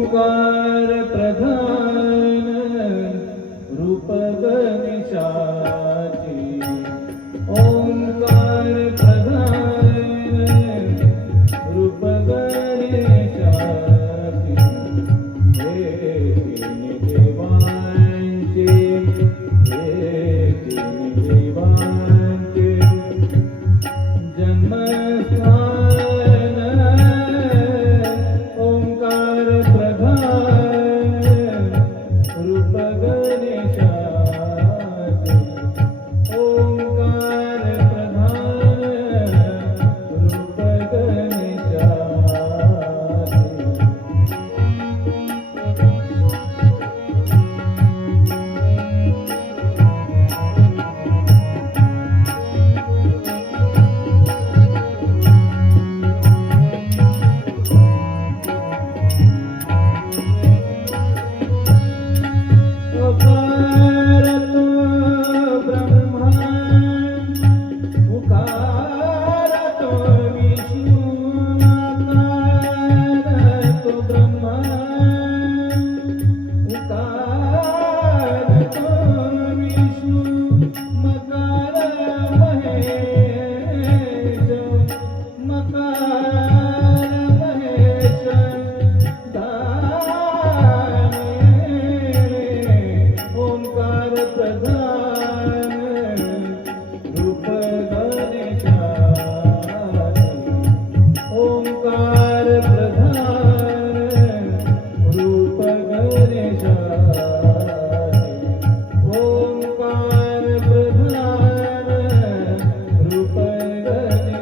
ओंकार प्रधान रूप गणेशाची, ओंकार प्रधान रूप गणेशाची, हे तीन देवांचे, हे तीन देवांचे जन्मस्थान, ओंकार प्रधान रूप गणेशाचे, ओंकार प्रधान रूप उकारतो ब्रह्मा, उकारतो विष्णू, उकारतो ब्रह्मा, उकारतो विष्णू, मकार महेश, मकार महेश ओंकार प्रधान रूप गणेशाचे, ओंकार प्रधान रूप गणेशाचे, ओंकार प्रधान रूप गणेशाचे।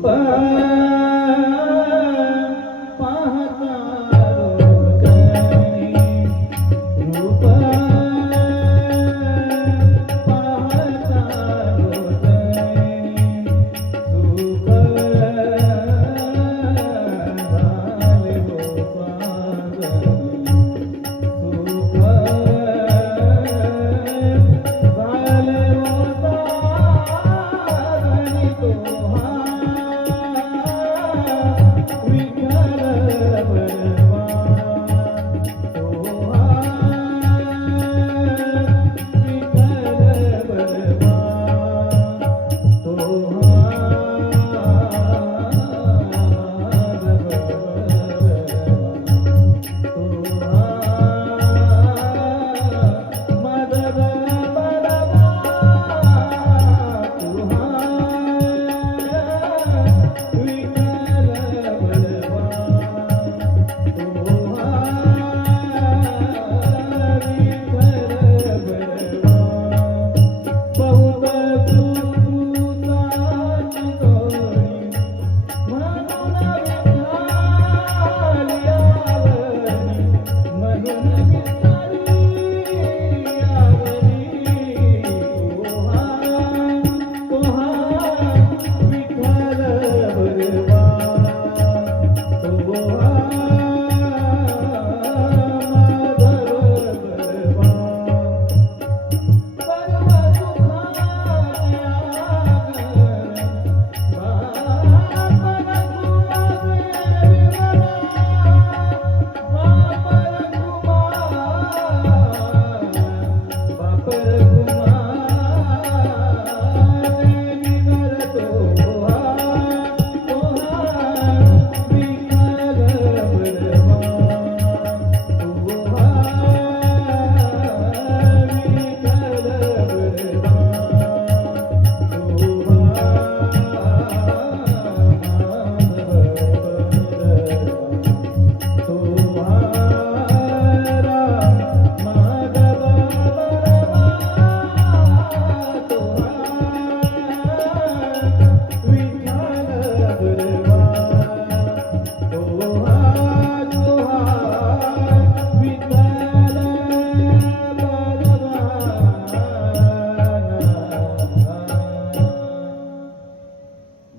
रूप पाहता रोजनी रूप पाहता रोजनी सुख झाले हो स्वागनी सुख झाले हो स्वागनी तोहा विठ्ठल बलवा तोहा विठ्ठल बलवा तोहा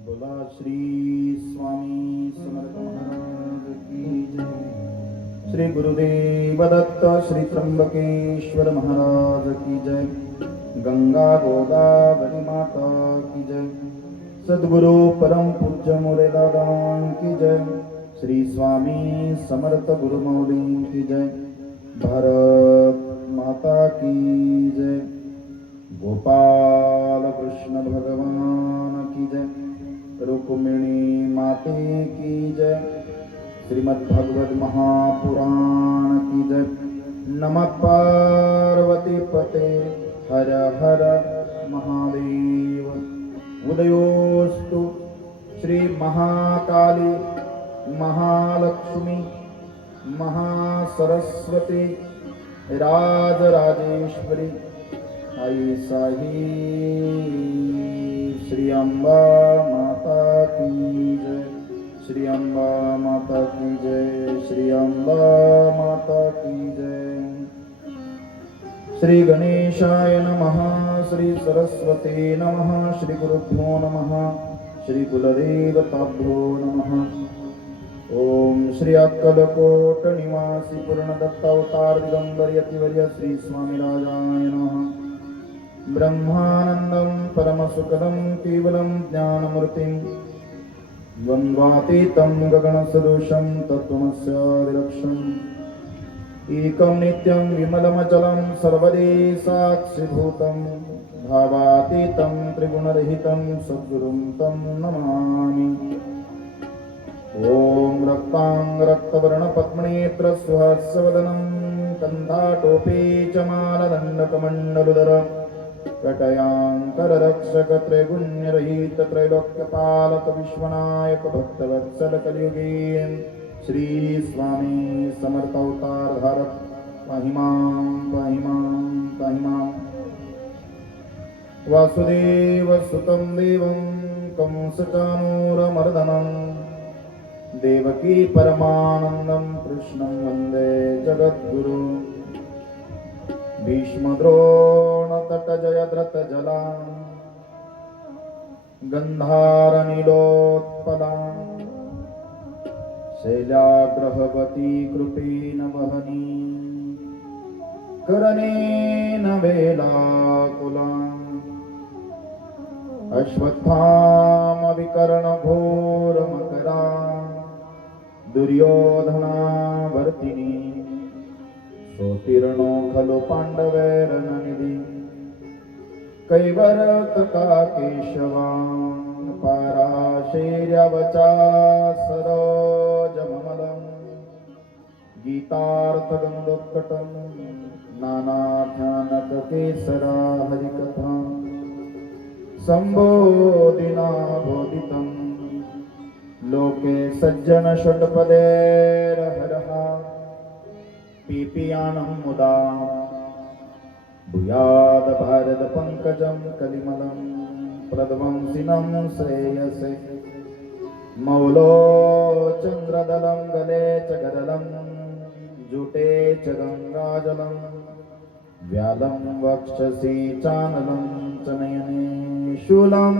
बोला श्री स्वामी समर्थ महाराज की जय. श्री गुरुदेव दत्त श्री त्र्यंबकेश्वर महाराज की जय. गंगा गोदावरी माता की जय. सद्गुरु परम पूज्य मोरे दादा की जय. श्री स्वामी समर्थ गुरु मौली की जय. भारत माता की जय. गोपाल कृष्ण भगवान की जय. रुक्मिणी माते की जय. श्रीमद्भागवत महापुराण की जय. नमः पार्वती पते हर हर महादेव. उदयोस्तु श्री महाकाली महालक्ष्मी महासरस्वती राजराजेश्वरी आई साई श्री अम्बा माता की जय. श्री अम्बा माता की जय. श्री अम्बा माता की जय. श्री गणेशाय नमः. श्री सरस्वती नमः. श्री गुरुभ्यो नमः. श्री कुलदेवताभ्यो नमः. ओम श्री अक्कलकोट निवासी पूर्ण दत्तावतार दिगंबर यतिवर्य श्री स्वामी राजाय नमः. ब्रह्मानंदं परमसुखदं केवलं ज्ञानमूर्तिं द्वन्द्वातीतं गगनसदृशं तत्त्वमस्यादिलक्ष्यम् एकं नित्यं विमलमचलं सर्वदे साक्षिभूतं भावातीतं त्रिगुणरहितं सद्गुरुं तं नमामि. ॐ रक्ताङ्गरक्तवर्णपद्मनेत्र सुहास्यवदनं कन्धाटोपे च मालदण्डकमण्डलुदर कटयाङ्कररक्षकत्रैगुण्यरहित त्रैलोक्यपालक विश्वनायक भक्तवत्सल कलियुगे श्री स्वामी समर्थ अवतार धारक पाहि मां पाहि मां पाहि मां. वासुदेवसुतं देवं कंसचाणूरमर्दनं देवकी परमानन्दं कृष्णं वन्दे जगद्गुरु भीष्मद्रोणतटजयद्रतजला गन्धारनीलोत्पला शैलाग्रहवती कृपेण वहनी करणेन वेलाकुला अश्वत्थामविकर्णघोरमकरा दुर्योधनावर्तिनी सोत्तीर्णो खलु पाण्डवैरननिधि कैवर्तका केशवान् पाराशैर्यवचा सरोजममलम् गीतार्थगन्धोत्कटं नानाध्यानककेसरा हरिकथा सम्बोधिना बोधितं लोके सज्जनषट्पदेरहरः पीपीयानं मुदा भूयाद भारतपङ्कजं कलिमलं प्रध्वंसिनं श्रेयसे मौलोचन्द्रदलं गले च गदलं जुटे च गङ्गाजलं व्यालं वक्षसि चानलं च नयने शूलं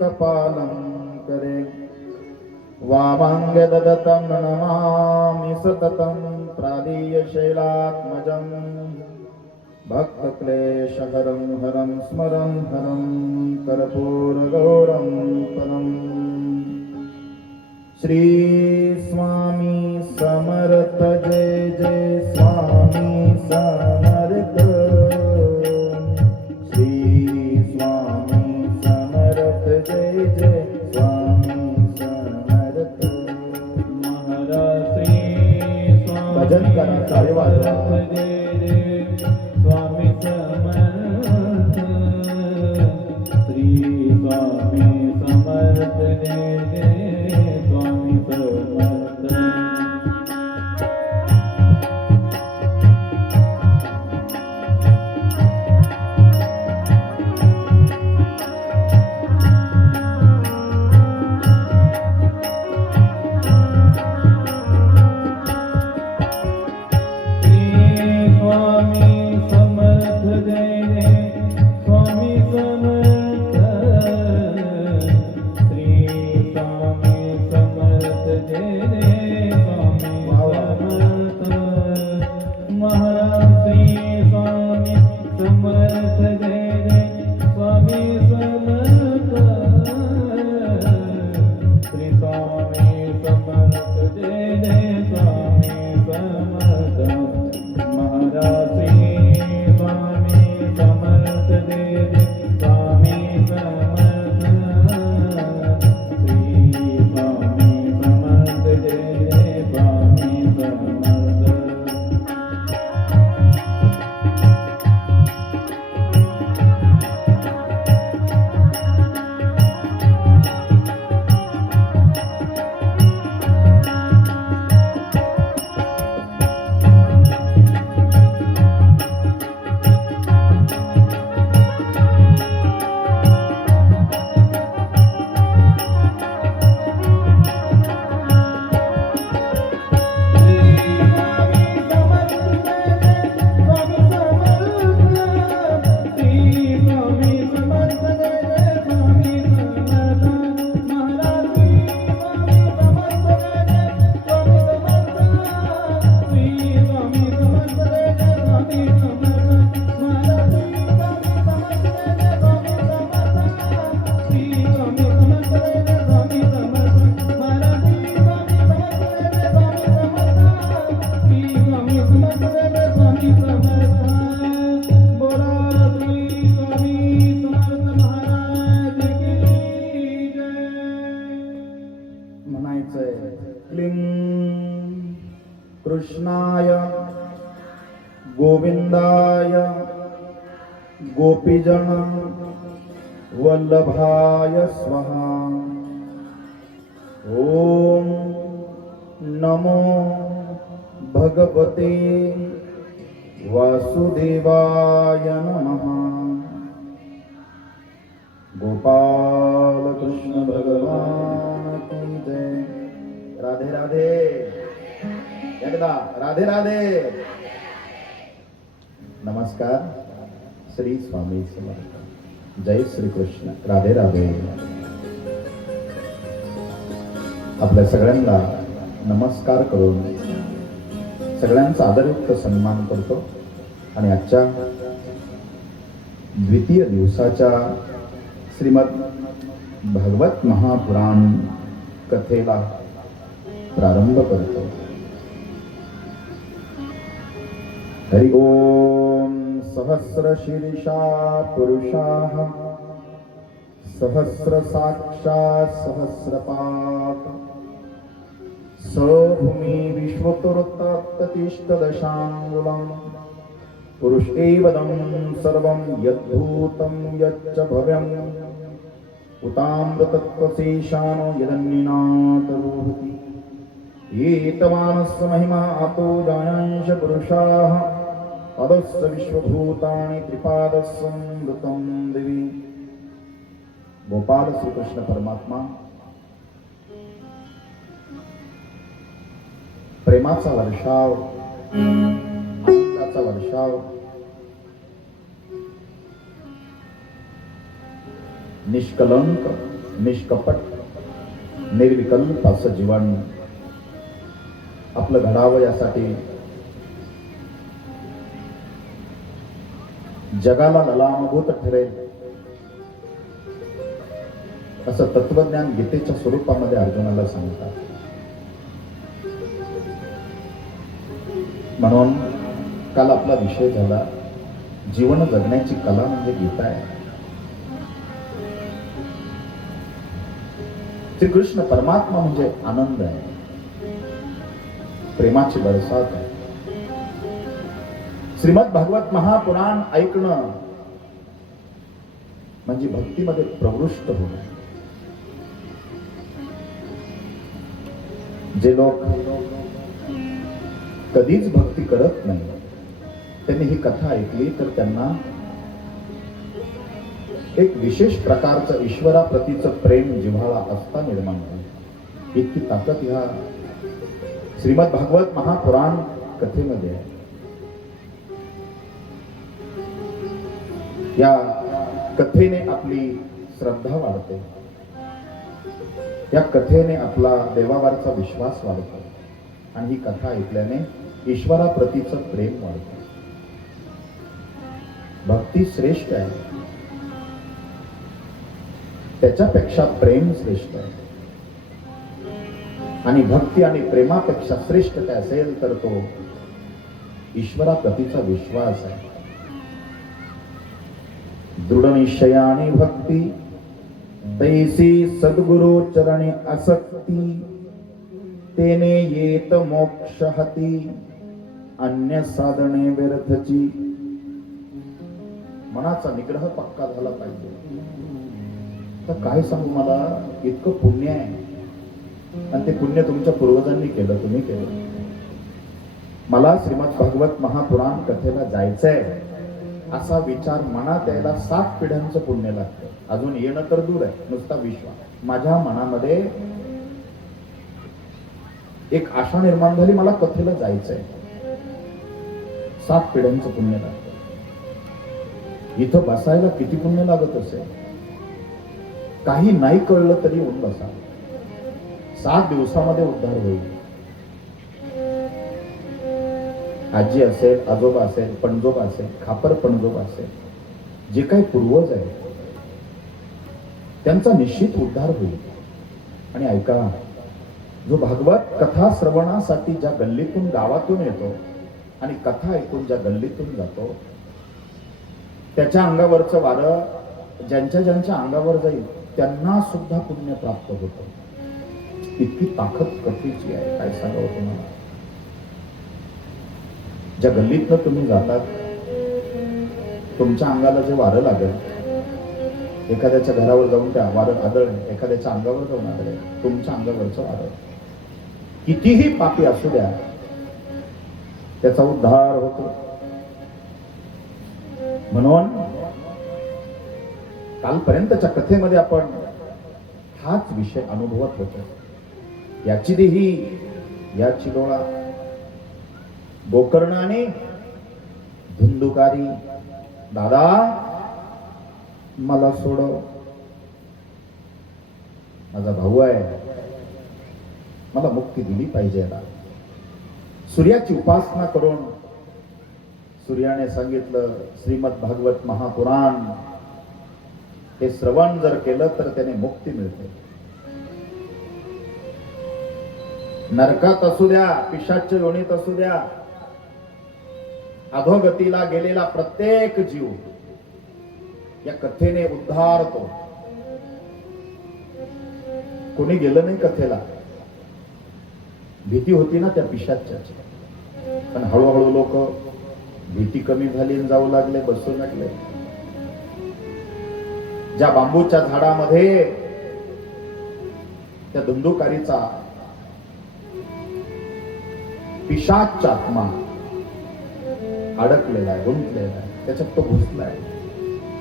कपालं करे वामाङ्गे ददतं नमामि सततं प्रालीयशैलात्मजं भक्तक्लेशहरं हरं स्मरं हरं कर्पूरगौरं परम् श्री स्वामी समर्थ जय जय स्वामी समर्थ श्री स्वामी समर्थ जय जय स्वामी समर्थ महाराज श्री स्वामी भजन करा चाले वाजवा स्वामी समर्थ श्री स्वामी समर्थ जय जय स्वामी समर्थ कृष्णाय गोविंदाय गोपीजन वल्लभाय स्वाहा। ओम नमो भगवते वासुदेवाय नमः। गोपाल कृष्ण भगवान की जय. राधे राधे. एकदा राधे राधे. नमस्कार. श्री स्वामी समर्थ. जय श्री कृष्ण. राधे राधे. आपल्या सगळ्यांना नमस्कार करून सगळ्यांचा आदरयुक्त सन्मान करतो आणि आजच्या द्वितीय दिवसाच्या श्रीमद भागवत महापुराण कथेला प्रारंभ करतो. हरि ओम. सहस्र शीर्षा पुरुषाः सहस्र साक्षात् सहस्रपात् स भूमि विश्वतोरततिष्ठदशाङ्गुलम् पुरुष एवदं सर्वं यद्भूतं यच्च भव्यम् उतामृतत्वशेषानो यदन्यनातरोहति एतवानस्य महिमा अतो जायांश पुरुषाः अदस्य विश्वभूतानि त्रिपादस्संवृतं दिवि. गोपाल श्री कृष्ण परमात्मा प्रेमाचा वर्षाव, आनंदाचा वर्षाव, निष्कलंक निष्कपट निर्विकल्प असं जीवन आपलं घडावं यासाठी जगाला ललामभूत ठरेल असं तत्वज्ञान गीतेच्या स्वरूपामध्ये अर्जुनाला सांगतात. म्हणून काल आपला विषय झाला जीवन जगण्याची कला म्हणजे गीता आहे. श्रीकृष्ण परमात्मा म्हणजे आनंद आहे, प्रेमाची बरसात आहे. श्रीमद भागवत महापुराण ऐकणं म्हणजे भक्तीमध्ये प्रवृष्ट होणं. जे लोक कधीच भक्ती करत नाही त्यांनी ही कथा ऐकली तर त्यांना एक विशेष प्रकारचं ईश्वराप्रतीचं प्रेम जिव्हाळा असता निर्माण होईल. इतकी ताकद ह्या श्रीमद भागवत महापुराण कथेमध्ये आहे. या कथेने आपली श्रद्धा वाढते, या कथेने आपला देवावरचा विश्वास वाढतो आणि ही कथा ऐकल्याने ईश्वराप्रतीचं प्रेम वाढतं. भक्ती श्रेष्ठ आहे, त्याच्यापेक्षा प्रेम श्रेष्ठ आहे. आणि भक्ती आणि प्रेमापेक्षा श्रेष्ठ काय असेल तर तो ईश्वराप्रतीचा विश्वास आहे. दृढ निश्चयाने भक्ती तैसी सद्गुरु चरणी आसक्ती तेने येत मोक्ष हती अन्य साधने व्यर्थची. मनाचा निग्रह पक्का झाला पाहिजे. तर काय सांगू, मला इतकं पुण्य आहे आणि ते पुण्य तुमच्या पूर्वजांनी केलं, तुम्ही केलं. मला श्रीमद भागवत महापुराण कथेला जायचंय असा विचार मनात यायला 7 पिढ्यांचं पुण्य लागतं. अजून येणं तर दूर आहे, नुसता विश्वास. माझ्या मनामध्ये एक आशा निर्माण झाली, मला कथेला जायचंय. 7 पिढ्यांचं पुण्य लागतं. इथं बसायला किती पुण्य लागत असेल. काही नाही कळलं तरी येऊन बसा. 7 दिवसामध्ये उद्धार होईल. आजी असेल, आजोबा असेल, पणजोबा असेल, खापर पणजोबा असेल, जे काही पूर्वज आहे त्यांचा निश्चित उद्धार होईल. आणि ऐका, जो भागवत कथा श्रवणासाठी ज्या गल्लीतून गावातून येतो आणि कथा ऐकून ज्या गल्लीतून जातो त्याच्या अंगावरचं वारं ज्यांच्या ज्यांच्या अंगावर जाईल त्यांना सुद्धा पुण्य प्राप्त होतं. इतकी ताकद कथेची आहे, काय सांगावं तुम्हाला. ज्या गल्लीतनं तुम्ही जातात तुमच्या अंगाला जे वारं लागेल, एखाद्याच्या घरावर जाऊन त्या वारं आदळेल, एखाद्याच्या अंगावर जाऊन आदळेल, तुमच्या अंगावरचं वारं कितीही पापी असू द्या त्याचा उद्धार होतो. म्हणून कालपर्यंतच्या कथेमध्ये आपण हाच विषय अनुभवत होतो. याची देही याची डोळा, गोकर्ण आणि धुंदुकारी. दादा मला सोडव, माझा भाऊ आहे, मला मुक्ती दिली पाहिजे. याला सूर्याची उपासना करून सूर्याने सांगितलं श्रीमद भागवत महापुराण हे श्रवण जर केलं तर त्याने मुक्ती मिळते. नरकात असू द्या, पिशाच्य योनीत असू द्या, अधोगतीला गेलेला प्रत्येक जीव या कथेने उद्धारतो. कोणी गेलं नाही कथेला, भीती होती ना त्या पिशाच्याची, पण हळूहळू लोक भीती कमी झाली आणि जाऊ लागले, बसू लागले. ज्या बांबूच्या झाडामध्ये त्या धुंदुकारीचा पिशाच आत्मा अडकलेला आहे, गुंतलेला आहे, त्याच्यात तो घुसलाय.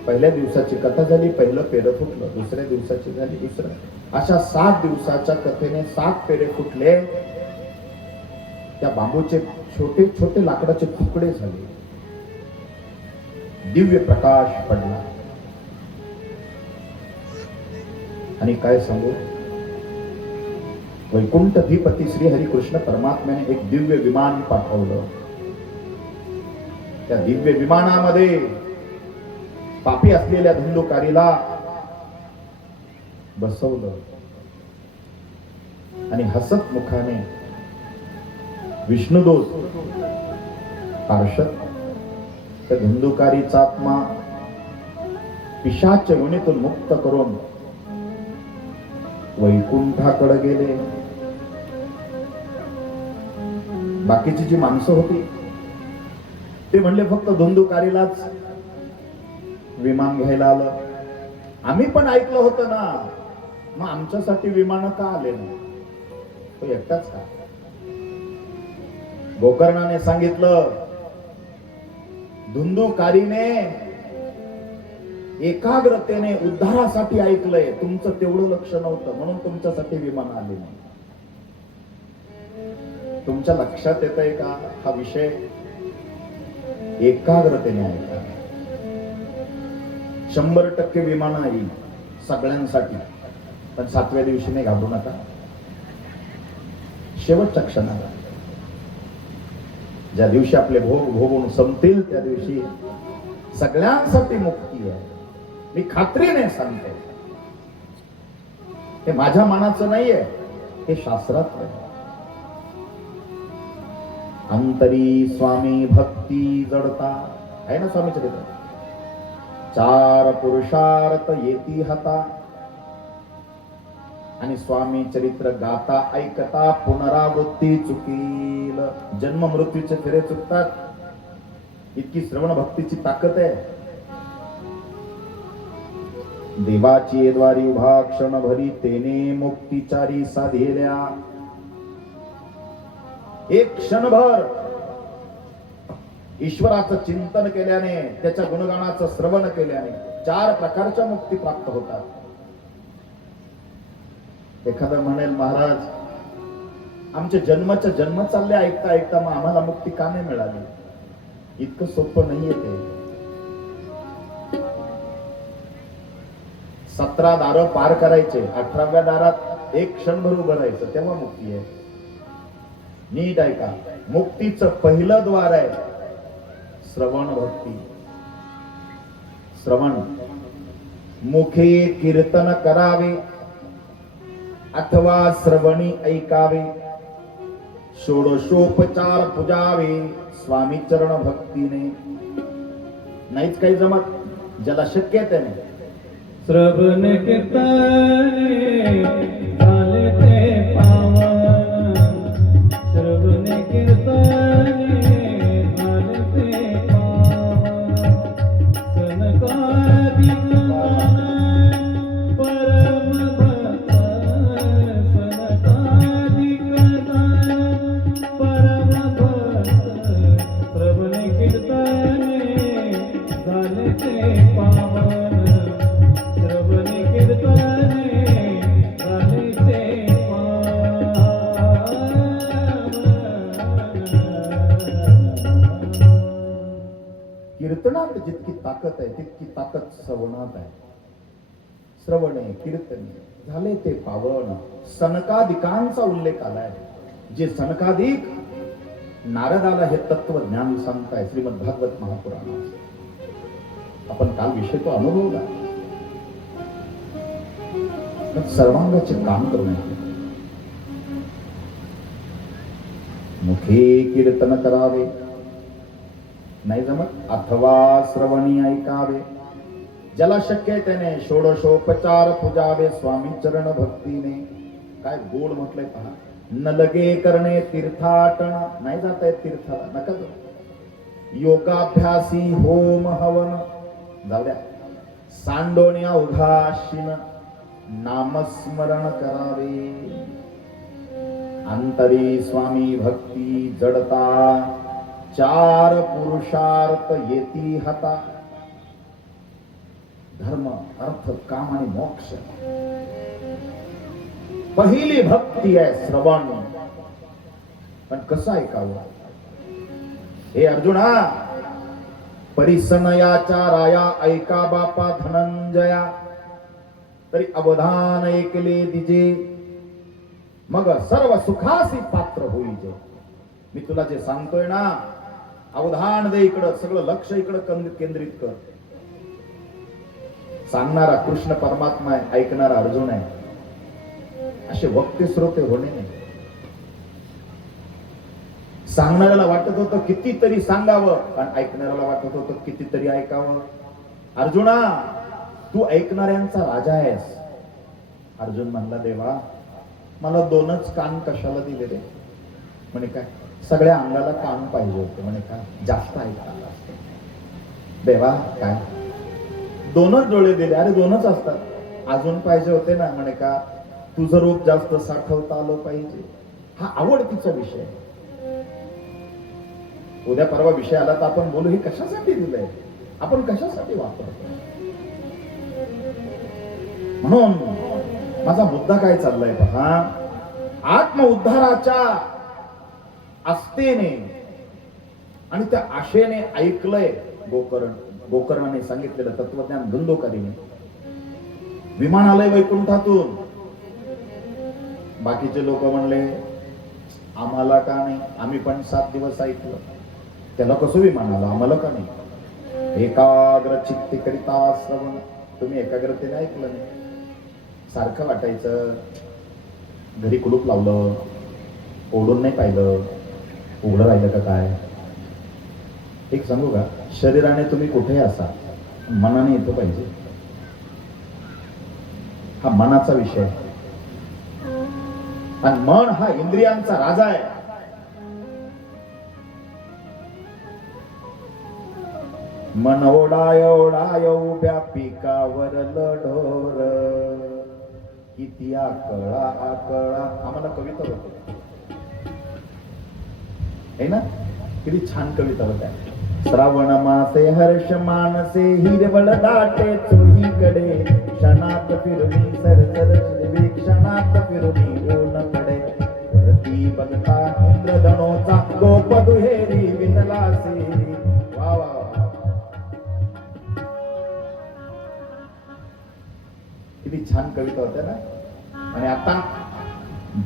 पहिल्या दिवसाची कथा झाली, पहिलं पेरं फुटलं. दुसऱ्या दिवसाची झाली दुसरं. अशा 7 दिवसाच्या कथेने 7 पेरे फुटले. त्या बांबूचे छोटे छोटे लाकडाचे तुकडे झाले, दिव्य प्रकाश पडला. आणि काय सांगू, वैकुंठधिपती श्री हरिकृष्ण परमात्म्याने एक दिव्य विमान पाठवलं. त्या दिव्य विमानामध्ये पापी असलेल्या धुंदुकारीला बसवलं आणि हसत मुखाने विष्णुदूत पार्षद त्या धुंदुकारीचा आत्मा पिशाच योनीतून मुक्त करून वैकुंठाकडे गेले. बाकीची जी माणसं होती ते म्हणले फक्त धुंदुकारीलाच विमान घ्यायला आलं. आम्ही पण ऐकलं होतं ना, मग आमच्यासाठी विमान का आले नाही? तो एकटाच का? गोकर्णाने सांगितलं, धुंदुकारीने एकाग्रतेने उद्धारासाठी ऐकलंय, तुमचं तेवढं लक्ष नव्हतं म्हणून तुमच्यासाठी विमान आले नाही. तुमच्या लक्षात येतंय का हा विषय? एकाग्रतेने ऐका. 100% विमान येईल सगळ्यांसाठी, पण 7व्या दिवशी नाही घाबरू नका. शेवटच्या क्षणाला ज्या दिवशी आपले भोग भोगून संपतील त्या दिवशी सगळ्यांसाठी मुक्ती आहे. मी खात्रीने सांगते, हे माझ्या मनाचं नाहीये, हे शास्त्रात आहे. अंतरी स्वामी भक्ती जडता आहे ना स्वामी चरित्र. 4 पुरुषार्थ येती हाता, आणि स्वामी चरित्र गाता ऐकता पुनरावृत्ती चुकील. जन्म मृत्यूचे फेरे चुकतात, इतकी श्रवण भक्तीची ताकद आहे. देवाची द्वारी उभा क्षण भरी, तेने मुक्तिचारी साधेल्या. एक क्षणभर ईश्वराचं चिंतन केल्याने, त्याच्या गुणगानाचं श्रवण केल्याने 4 प्रकारच्या मुक्ती प्राप्त होतात. एखादा म्हणेल, महाराज आमचे जन्माच्या जन्म चालले ऐकता ऐकता, मग आम्हाला मुक्ती का नाही मिळाली? इतकं सोपं नाहीये ते. 17 दारं पार करायचे, 18व्या दारात एक क्षणभर उभं राहायचं, तेव्हा मुक्ती आहे. नीट ऐका, मुक्तीचं पहिलं द्वार आहे श्रवण भक्ती. श्रवण, मुखे कीर्तन करावे अथवा श्रवणी ऐकावे, षोडशोपचार पुजावे स्वामी चरण भक्तीने. नाहीच काही जमत, ज्याला शक्य आहे त्याने. श्रवण कीर्तने झाले ते पावन, श्रवण कीर्तने झाले ते पावन. सनकादिक परम भक्त, सनकादिक परम भक्त, श्रवण कीर्तने झाले ते पावन. श्रवणात जितकी ताकद आहे तितकी ताकद श्रवणात आहे. श्रवणे कीर्तने झाले ते पावन. सनकादिकांचा उल्लेख आलाय. जे सनकादिक नारदाला हे तत्व ज्ञान सांगताय श्रीमद भागवत महापुराणात. आपण काल विषय तो अनुभवला. सर्वांगाचे काम करू नये. मुखे कीर्तन करावे नाही जमत अथवा श्रवणी ऐकावे. ज्याला शक्य आहे त्याने षोडशोपचार पूजावे स्वामी चरण भक्तीने. काय गोड म्हटलंय पहा. न लगे करणे तीर्थाटन. नाही जाता येत तीर्थाला नका जाऊ. योगाभ्यासी होम हवन जाऊ द्या. सांडोण्या उघाशीन नामस्मरण करावे. अंतरी स्वामी भक्ती जडता चार पुरुषार्थ येती हाता. धर्म अर्थ काम आणि मोक्ष. पहिली भक्ती आहे श्रवण. पण कसं ऐकावं. हे अर्जुना परिसनयाच्या राया ऐका बापा धनंजया. तरी अवधान ऐकले दिजे मग सर्व सुखासी पात्र होईजे. मी तुला जे सांगतोय ना अवधान दे इकडं. सगळं लक्ष इकडं केंद्रित कर. सांगणारा कृष्ण परमात्मा आहे. ऐकणारा अर्जुन आहे. असे वक्ते श्रोते होणे नाही. सांगणाऱ्याला वाटत होतं कितीतरी सांगावं आणि ऐकणाऱ्याला वाटत होतं कितीतरी ऐकावं. अर्जुना तू ऐकणाऱ्यांचा राजा आहेस. अर्जुन म्हणला देवा मला दोनच कान कशाला दिले रे. म्हणे काय सगळ्या अंगाला कान पाहिजे होते. म्हणे काय जास्त ऐकायला असते. देवा काय दोनच डोळे दिले. अरे दोनच असतात. अजून पाहिजे होते ना. म्हणे का तुझं रूप जास्त साठवता आलं पाहिजे. हा आवडतीचा विषय. उद्या परवा विषय आला तर आपण बोलू. हे कशासाठी दिलंय आपण कशासाठी वापरतो. म्हणून माझा मुद्दा काय चाललाय पहा. आत्म उद्धाराच्या आस्थेने आणि त्या आशेने ऐकलंय गोकर्णाने सांगितलेलं तत्वज्ञान धुंदोकारीने. विमान आलंय वैकुंठातून. बाकीचे लोक म्हणले आम्हाला का नाही. आम्ही पण 7 दिवस ऐकलं. त्याला कसं विमान आलं आम्हाला का नाही. एकाग्र चित्ती करिता श्रवण. तुम्ही एकाग्रतेने ऐकलं नाही. सारखं वाटायचं घरी कुलूप लावलं ओढून नाही पाहिलं उघडं राहिलं का काय. एक सांगू का शरीराने तुम्ही कुठेही असा मनाने येतो पाहिजे. हा मनाचा विषय. आणि मन हा इंद्रियांचा राजा आहे. मन ओढाय ओढाय उभ्या पिकावर लढोर. किती आकळा आकळा. आम्हाला कविता होती है ना. किती छान कविता होत्या. श्रावण मासे हर्ष मानसे हिरवळ दाटे चोहीकडे. क्षणात फिरुनी सरसर शिरवे क्षणात फिरुनी ऊन कडे. वरती बघता इंद्रधनोचा गोप दुहेरी विनलासे. वा वा किती छान कविता होत्या ना. आणि आता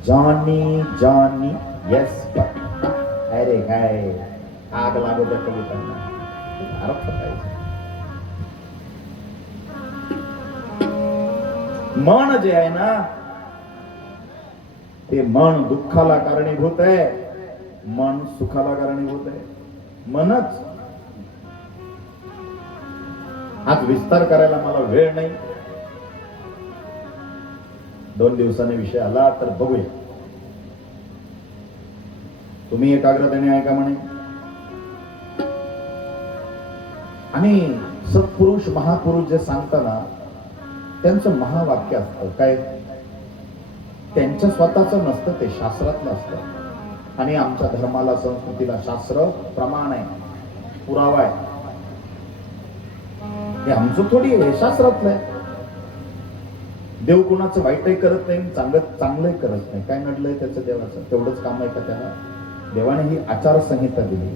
जॉनी जॉनी येस. अरे काय आग लागत कवितांना. अर्थ पाहिजे. मन जे आहे ना ते मन दुःखाला कारणीभूत आहे. मन सुखाला कारणीभूत आहे. मनच. आज विस्तार करायला मला वेळ नाही. 2 दिवसाने विषय आला तर बघूया. तुम्ही एकाग्रतेने ऐका म्हणे. आणि सत्पुरुष महापुरुष जे सांगताना त्यांचं महावाक्य असतं काय. त्यांच्या स्वतःचं नसतं ते शास्त्रातलं असतं. आणि आमच्या धर्माला संस्कृतीला शास्त्र प्रमाण आहे पुरावा आहे. हे आमचं थोडी आहे शास्त्रातलं आहे. देव कुणाचं वाईटही करत नाही चांगलंही करत नाही. काय नडलंय त्याचं देवाचं तेवढंच काम आहे का त्याला. देवाने ही आचारसंहिता दिली.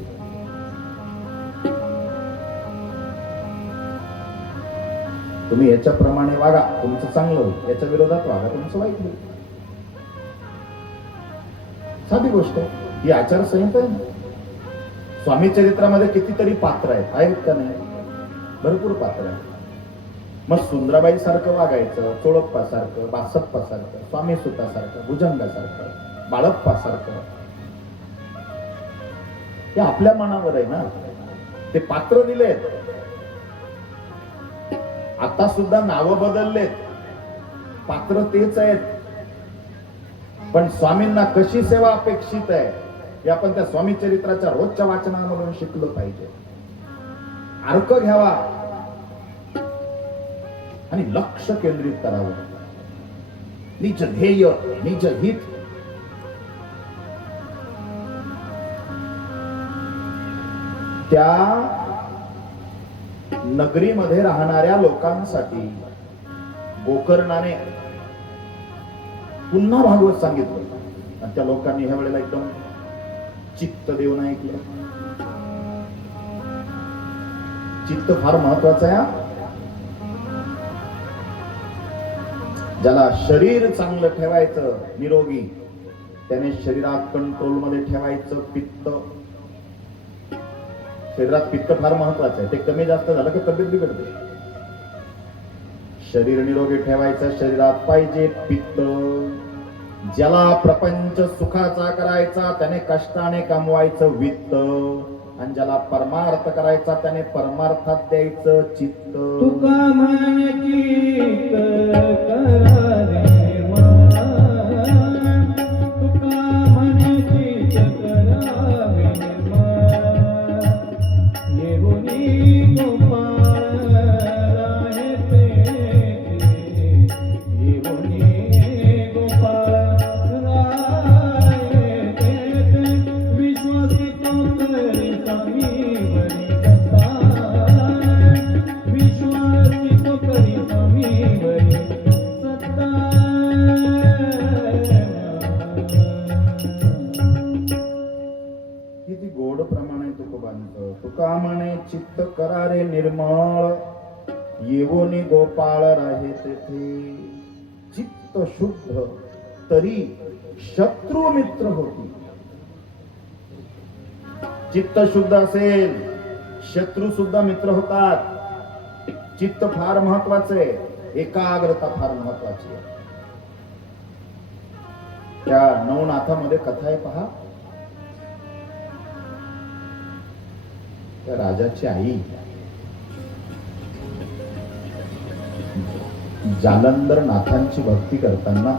तुम्ही याच्याप्रमाणे वागा, तुमचं चांगलं होईल, याच्या विरोधात वागा, तुमचं वाईट होईल. साधी गोष्ट आहे ही, आचारसंहिता आहे ना. स्वामी चरित्रामध्ये कितीतरी पात्र आहेत का नाही? भरपूर पात्र आहेत. मग सुंदराबाई सारखं वागायचं, चोळप्पा सारखं, बासप्पा सारखं, स्वामी सुतासारखं, भुजंगासारखं, बाळप्पा सारखं, हे आपल्या मनावर आहे ना. ते पात्र दिलेत, आता सुद्धा नावं बदललेत, पात्र तेच आहेत. पण स्वामींना कशी सेवा अपेक्षित आहे हे आपण त्या स्वामी चरित्राच्या रोजच्या वाचनामधून शिकलं पाहिजे. अर्क घ्यावा आणि लक्ष केंद्रित करावं. निज ध्येय, निज हित. त्या नगरीमध्ये राहणाऱ्या लोकांसाठी गोकर्णाने पुन्हा भागवत सांगितलं आणि त्या लोकांनी ह्या वेळेला एकदम चित्त देऊन ऐकलं. चित्त फार महत्वाचं आहे. ज्याला शरीर चांगलं ठेवायचं, निरोगी, त्याने शरीरात कंट्रोल मध्ये ठेवायचं पित्त. शरीरात पित्त फार महत्वाचं आहे. ते कमी जास्त झालं की तब्येत बिघडते. शरीर निरोगी ठेवायचं, शरीरात पाहिजे पित्त. ज्याला प्रपंच सुखाचा करायचा त्याने कष्टाने कमवायचं वित्त, आणि ज्याला परमार्थ करायचा त्याने परमार्थात द्यायचं चित्त. तुका म्हण चित्त करारे मान, तुका म्हण चित्त करावे मान. येऊनी गोपाळ राहे ते, येऊनी गोपाळ राहे ते. विश्वासी तो करी स्वामीवरी सत्ता, विश्वासी तो करी स्वामीवरी सत्ता. किती गोड प्रमाणे तुकोबांचं. तुका म्हणे चित्त करारे निर्मळ, येवोनी गोपाळ राहे तेथे. चित्त शुद्ध तरी शत्रू मित्र होती. चित्त शुद्ध असेल शत्रू सुद्धा मित्र होतात. चित्त फार महत्वाचं आहे, एकाग्रता फार महत्वाची आहे. त्या नवनाथामध्ये कथा आहे पहा. त्या राजाची आई जालंधर नाथांची भक्ती करताना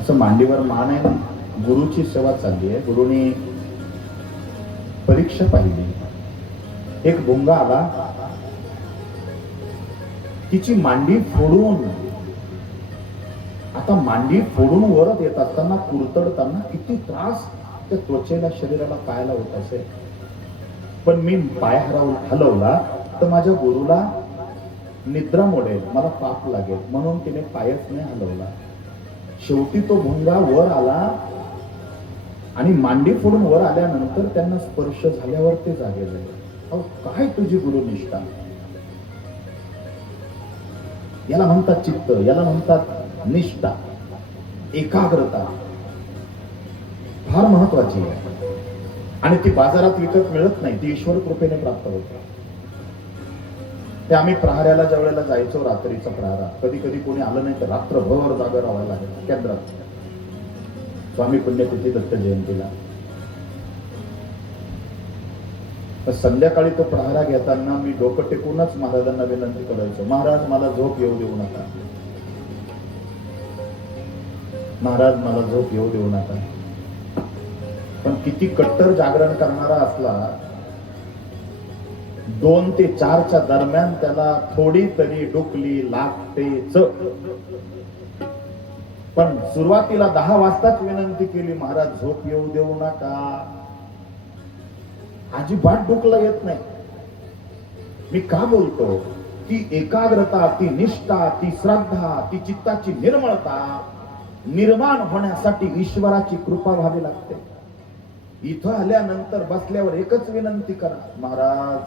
असं मांडीवर मान आहे, गुरुची सेवा चालली आहे. गुरुनी परीक्षा पाहिली. एक भुंगा आला, तिची मांडी फोडून, आता मांडी फोडून वरत येत असताना, कुरतडताना किती त्रास त्या त्वचेला, शरीराला, पायाला होत असेल. पण मी पाय हलवला तर माझ्या गुरुला निद्रा मोडेल, मला पाप लागेल, म्हणून तिने पायच नाही हलवला. शेवटी तो भुंगा वर आला आणि मांडी फोडून वर आल्यानंतर त्यांना स्पर्श झाल्यावर ते जागे झाले. अहो, काय तुझी गुरुनिष्ठा. याला म्हणतात चित्त, याला म्हणतात निष्ठा, एकाग्रता फार महत्वाची आहे. आणि ती बाजारात विकत मिळत नाही, ती ईश्वर कृपेने प्राप्त होते. ते आम्ही प्रहाराला ज्या वेळेला जायचो, रात्रीचा प्रहारा, कधी कधी कोणी आलं नाही तर रात्रभर जागा राहायला लागेल केंद्रात. स्वामी पुण्यतिथी दत्त जयंतीला संध्याकाळी तो प्रहारा घेताना मी डोकं टेकूनच महाराजांना विनंती करायचो, महाराज मला झोप येऊ देऊ नका, महाराज मला झोप येऊ देऊ नका. पण किती कट्टर जागरण करणारा असला, 2 ते 4च्या दरम्यान त्याला थोडी तरी डुकली लागतेच. पण सुरुवातीला 10 वाजताच विनंती केली, महाराज झोप येऊ देऊ नका. अजिबात डुकला येत नाही. मी का बोलतो? ती एकाग्रता, ती निष्ठा, ती श्रद्धा, ती चित्ताची निर्मळता निर्माण होण्यासाठी ईश्वराची कृपा व्हावी लागते. इथं आल्यानंतर बसल्यावर एकच विनंती करा, महाराज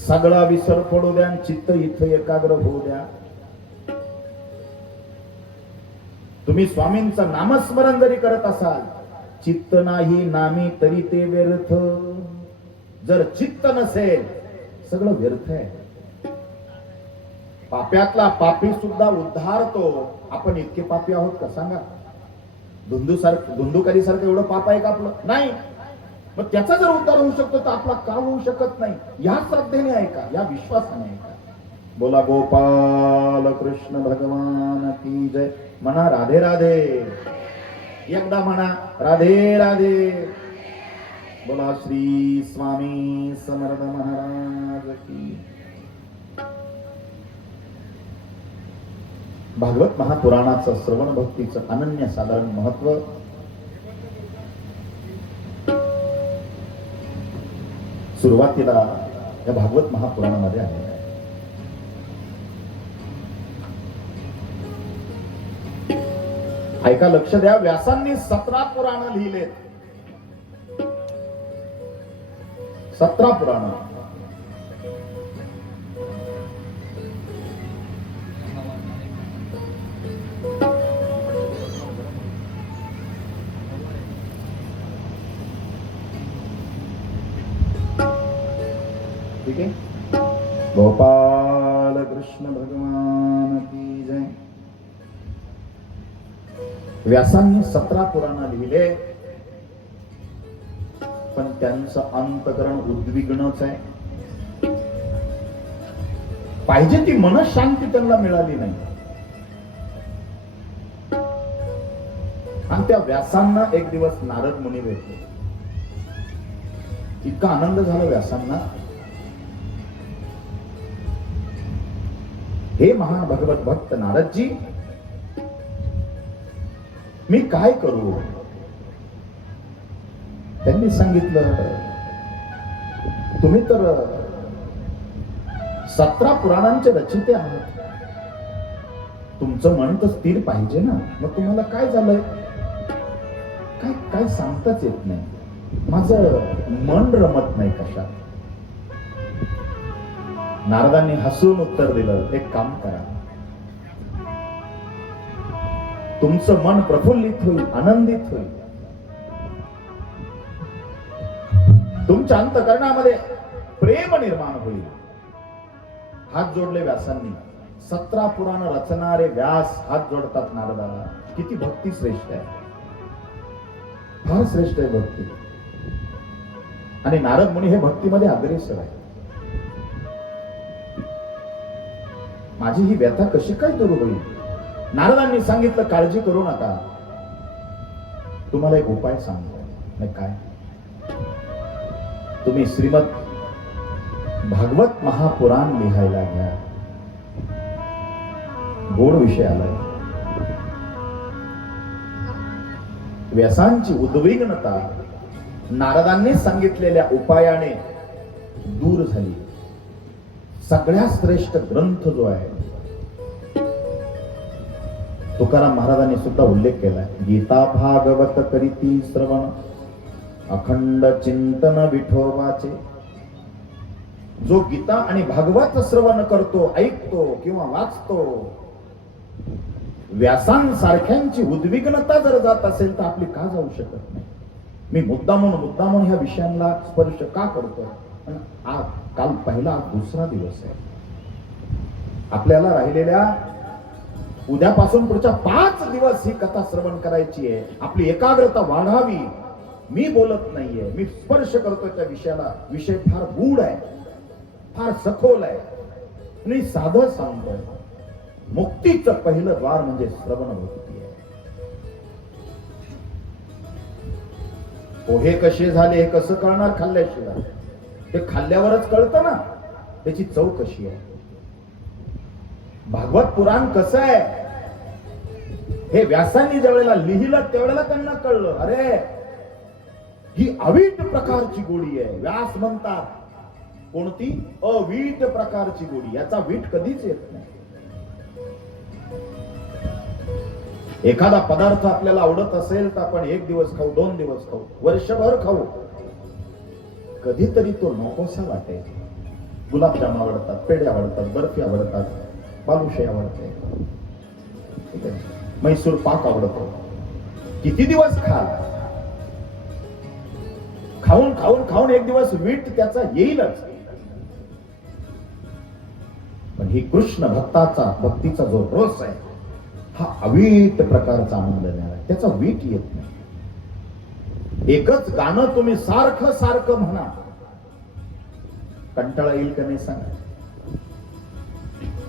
सगळा विसर पडू द्या, चित्त इथं एकाग्र होऊ द्या. तुम्ही स्वामींचं नामस्मरण जरी करत असाल, चित्त नाही नामी तरी ते व्यर्थ. जर चित्त नसेल सगळं व्यर्थ आहे. पाप्यातला पापी सुद्धा उद्धारतो. आपण इतके पापी आहोत का सांगा? धुंदुकारीसारखं एवढं पाप आहे का आपलं? नाही. मग त्याचा जर उद्धार होऊ शकतो तर आपला का होऊ शकत नाही? या श्रद्धेने आहे का? या विश्वासाने आहे का? बोला गोपाल कृष्ण भगवान की जय. म्हणा राधे राधे. एकदा म्हणा राधे राधे. बोला श्री स्वामी समर्थ महाराज की. भागवत महापुराणाचं श्रवण भक्तीचं अनन्यसाधारण महत्व सुरुवातीला या भागवत महापुराणामध्ये आहे. ऐका, लक्ष द्या. व्यासांनी 17 पुराण लिहिलेत. 17 पुराण. ठीक आहे. गोपाल कृष्ण भगवान की जय. व्यासांनी 17 पुराण लिहिले, पण त्यांचं अंतकरण उद्विग्नच आहे. पाहिजे ती मनशांती त्यांना मिळाली नाही. आणि त्या व्यासांना एक दिवस नारद मुनी भेटले. इतका आनंद झाला व्यासांना. हे महान भगवत भक्त नारदजी, मी काय करू? त्यांनी सांगितलं, तुम्ही तर 17 पुराणांचे रचिते आहात. तुमचं मन तर स्थिर पाहिजे ना. मग तुम्हाला काय झालंय? काय काय सांगताच येत नाही. माझं मन रमत नाही कशात. नारदांनी हसून उत्तर दिलं, एक काम करा, तुमचं मन प्रफुल्लित होईल, आनंदित होईल. तुमच्या अंतकरणामध्ये प्रेम निर्माण होईल. हात जोडले व्यासांनी. 17 पुराण रचणारे व्यास हात जोडतात नारदाला. किती भक्ती श्रेष्ठ आहे. फार श्रेष्ठ आहे भक्ती. आणि नारद मुनी हे भक्तीमध्ये अग्रेसर आहे. माझी ही व्यथा कशी काय दूर होईल? नारदांनी सांगितलं, काळजी करू नका, तुम्हाला एक उपाय सांगतो. नाही काय? तुम्ही श्रीमद भागवत महापुराण लिहायला घ्या. गोड विषय आलाय. व्यासांची उद्विग्नता नारदांनी सांगितलेल्या उपायाने दूर झाली. सगळ्यात श्रेष्ठ ग्रंथ जो आहे, तुकाराम महाराजांनी सुद्धा उल्लेख केलाय. गीता भागवत करीती श्रवण, अखंड चिंतन विठोबाचे. जो गीता आणि भागवत श्रवण करतो, ऐकतो किंवा वाचतो, व्यासांसारख्यांची उद्विग्नता जर जात असेल तर आपली का जाऊ शकत नाही? मी मुद्दामून ह्या विषयांना स्पर्श का करतोय? काल पहिला, दुसरा दिवस आहे. आपल्याला राहिलेल्या उद्यापासून पुढच्या 5 दिवस ही कथा श्रवण करायची आहे. आपली एकाग्रता वाढावी. मी बोलत नाहीये, मी स्पर्श करतोय त्या विषयाला. विषय फार गूढ आहे, फार सखोल आहे. मी साधं सांगतोय, मुक्तीचं पहिलं द्वार म्हणजे श्रवण भक्ती आहे. पोहे कसे झाले हे कसं कळणार? खाल्ल्याशिवाय. ते खाल्ल्यावरच कळतं ना त्याची चव कशी आहे. भागवत पुराण कसं आहे हे व्यासांनी ज्या वेळेला लिहिलं त्यावेळेला त्यांना कळलं. अरे, ही अवीट प्रकारची गोडी आहे. व्यास म्हणतात, कोणती? अवीट प्रकारची गोडी. याचा वीट कधीच येत नाही. एखादा पदार्थ आपल्याला आवडत असेल तर आपण 1 दिवस खाऊ, 2 दिवस खाऊ, वर्षभर खाऊ, कधीतरी तो नकोसा वाटेल. गुलाबजाम आवडतात, पेढे आवडतात, बर्फी आवडतात, बालुशाही आवडते, ठीक आहे, मैसूर पाक आवडतो. किती दिवस खा, खाऊन खाऊन खाऊन एक दिवस वीट त्याचा येईलच. पण ही कृष्ण भक्तीचा जो रस आहे हा अवीट प्रकारचा आनंद देणार आहे, त्याचा वीट येत नाही. एकच गाणं तुम्ही सारखं सारखं म्हणा, कंटाळा येईल का नाही सांगा.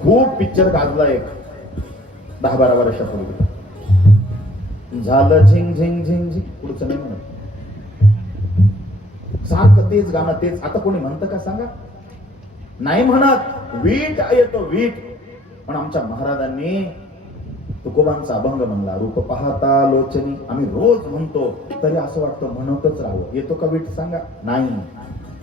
खूप पिक्चर गाजला एक 10-12 वर्षापूर्वी, झालं झिंग झिंग झिंग झिंग, पुढचं नाही म्हणत, सारखं तेच गाणं तेच. आता कोणी म्हणतं का सांगा, नाही म्हणत. वीट येतो वीट. पण आमच्या महाराजांनी तुकोबांचा अभंग म्हणला, रूप पाहता लोचनी, आम्ही रोज म्हणतो तरी असं वाटतं म्हणतच राहावं. येतो का वीट सांगा, नाही.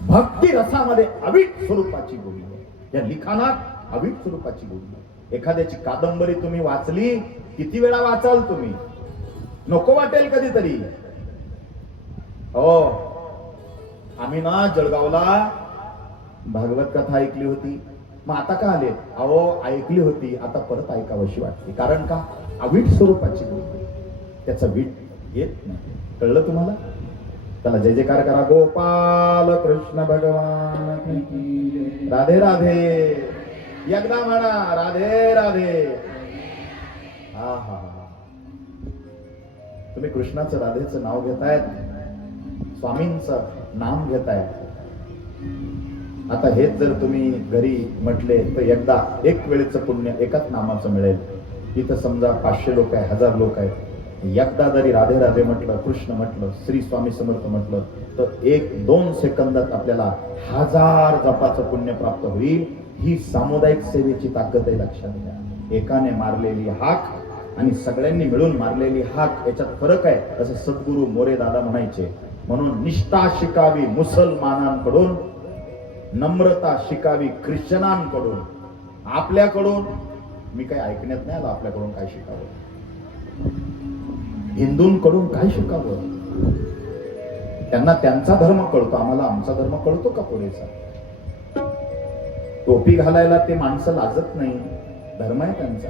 भक्ती रसामध्ये अवीट स्वरूपाची गोडी आहे, या लिखाणात अवीट स्वरूपाची गोडी आहे. एखाद्याची कादंबरी तुम्ही वाचली, किती वेळा वाचाल तुम्ही, नको वाटेल कधीतरी. हो, आम्ही ना जळगावला भागवत कथा ऐकली होती, मग आता का आले, अहो ऐकली होती आता परत ऐकावशी वाटते. कारण का, अवीट स्वरूपाची गोष्ट, त्याचा वीट येत नाही. कळलं तुम्हाला? त्याला जय जयकार करा. गोपाल कृष्ण भगवान की राधे राधे. एकदा म्हणा राधे राधे. हा हा हा, तुम्ही कृष्णाचं राधेचं नाव घेतायत, स्वामींचं नाम घेतायत. आता हेच जर तुम्ही घरी म्हटले तर एकदा एक वेळेचं पुण्य एकाच नामाचं मिळेल. इथं समजा 500 लोक आहे, 1000 लोक आहेत, एकदा जरी राधे राधे म्हटलं, कृष्ण म्हटलं, श्री स्वामी समर्थ म्हटलं तर 1-2 सेकंदात आपल्याला 1000 जपाचं पुण्य प्राप्त होईल. ही सामुदायिक सेवेची ताकद आहे, लक्षात घ्या. एकाने मारलेली हाक आणि सगळ्यांनी मिळून मारलेली हाक याच्यात फरक आहे, असं सद्गुरू मोरे दादा म्हणायचे. म्हणून निष्ठा शिकावी मुसलमानांकडून, नम्रता शिकावी ख्रिश्चनांकडून. आपल्याकडून मी काही ऐकण्यात नाही आलं, आपल्याकडून काय शिकावं, हिंदूंकडून काय शिकावं. त्यांना त्यांचा धर्म कळतो, आम्हाला आमचा धर्म कळतो का पुरेसा. टोपी घालायला ते माणसं लाजत नाही, धर्म आहे त्यांचा.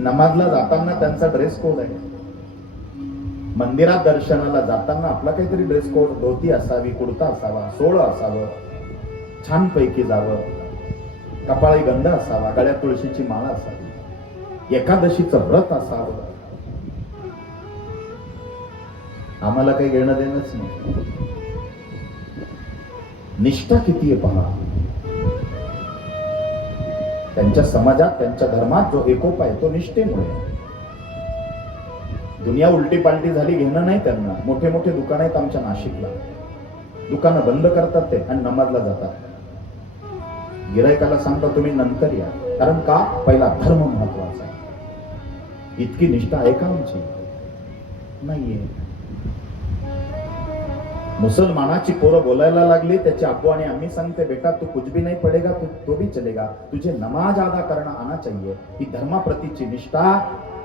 नमाजला जाताना त्यांचा ड्रेस कोड आहे, मंदिरात दर्शनाला जाताना आपला काहीतरी ड्रेस कोड, धोती असावी, कुर्ता असावा, सोळं असावं, छानपैकी जावं, कपाळी गंध असावा, गळ्यात तुळशीची माळा असावी, एकादशीचं व्रत असावं. आम्हाला काही घेणं देणंच नाही. निष्ठा किती आहे पहा. त्यांच्या समाजात, त्यांच्या धर्मात जो एकोपा आहे तो निष्ठेमुळे. दुनिया उलटी पालटी झाली घेणं नाही त्यांना. मोठे मोठे दुकान आहेत आमच्या नाशिकला, दुकानं बंद करतात ते आणि नमाजला जातात. गिरायकाला सांगता तुम्ही नंतर या, कारण का, पहिला धर्म महत्वाचा आहे. इतकी निष्ठा आहे का आमची? नाहीये. मुसलमानाची पोरं बोलायला लागली, त्याची अब्बू आणि आम्ही सांगते, बेटा तू कुछ भी नहीं पडेगा तो भी चलेगा, तुझे नमाज अदा करना आना चाहिए. ही धर्माप्रतीची निष्ठा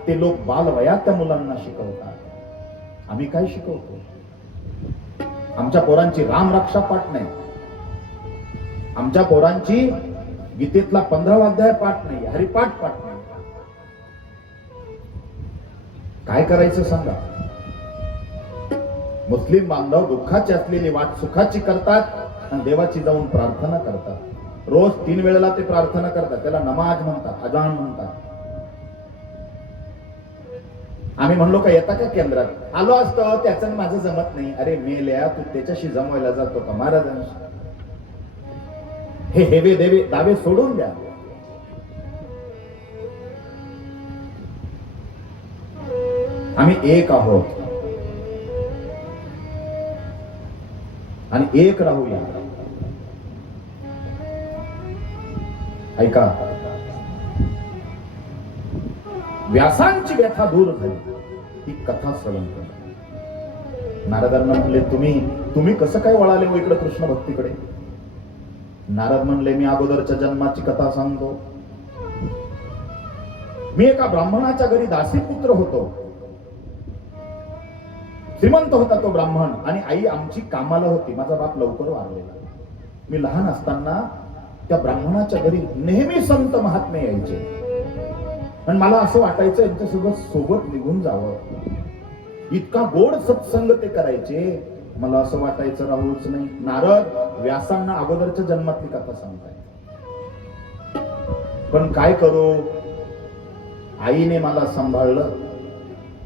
ते लोक बालवयात त्या मुलांना शिकवतात. आम्ही काय शिकवतो? आमच्या पोरांची रामरक्षा पाठ नाही, आमच्या पोरांची गीतेतला 15वा अध्याय पाठ नाही, हरिपाठ पाठ नाही. काय करायचं सांगा? मुस्लिम बांधव दुःखाची असलेली वाट सुखाची करतात आणि देवाची जाऊन प्रार्थना करतात. रोज 3 वेळेला ते प्रार्थना करतात, त्याला नमाज म्हणतात, अजान म्हणतात. आम्ही म्हणलो का येता का केंद्रात? आलो असतो, त्याचं माझं जमत नाही. अरे मेल्या, तू त्याच्याशी जमवायला जातो का महाराजांशी? हे हेवे देवे दावे सोडून द्या. आम्ही एक आहोत आणि एक राहूया. ऐका, व्यासांची व्यथा दूर झाली, ही कथा श्रवण करा. नारदांना म्हणले, तुम्ही कसं काय वळाले हो इकडे कृष्ण भक्तीकडे? नारद म्हणले, मी अगोदरच्या जन्माची कथा सांगतो. मी एका ब्राह्मणाच्या घरी दासीपुत्र होतो. श्रीमंत होता तो ब्राह्मण, आणि आई आमची कामाला होती. माझा बाप लवकर वारलेला. मी लहान असताना त्या ब्राह्मणाच्या घरी नेहमी संत महात्मे यायचे, आणि मला असं वाटायचं यांच्यासोबत सोबत निघून जावं. इतका गोड सत्संग ते करायचे, मला असं वाटायचं राहूच नाही. नारद व्यासांना अगोदरच्या जन्मातली कथा सांगताय. पण काय करू, आईने मला सांभाळलं.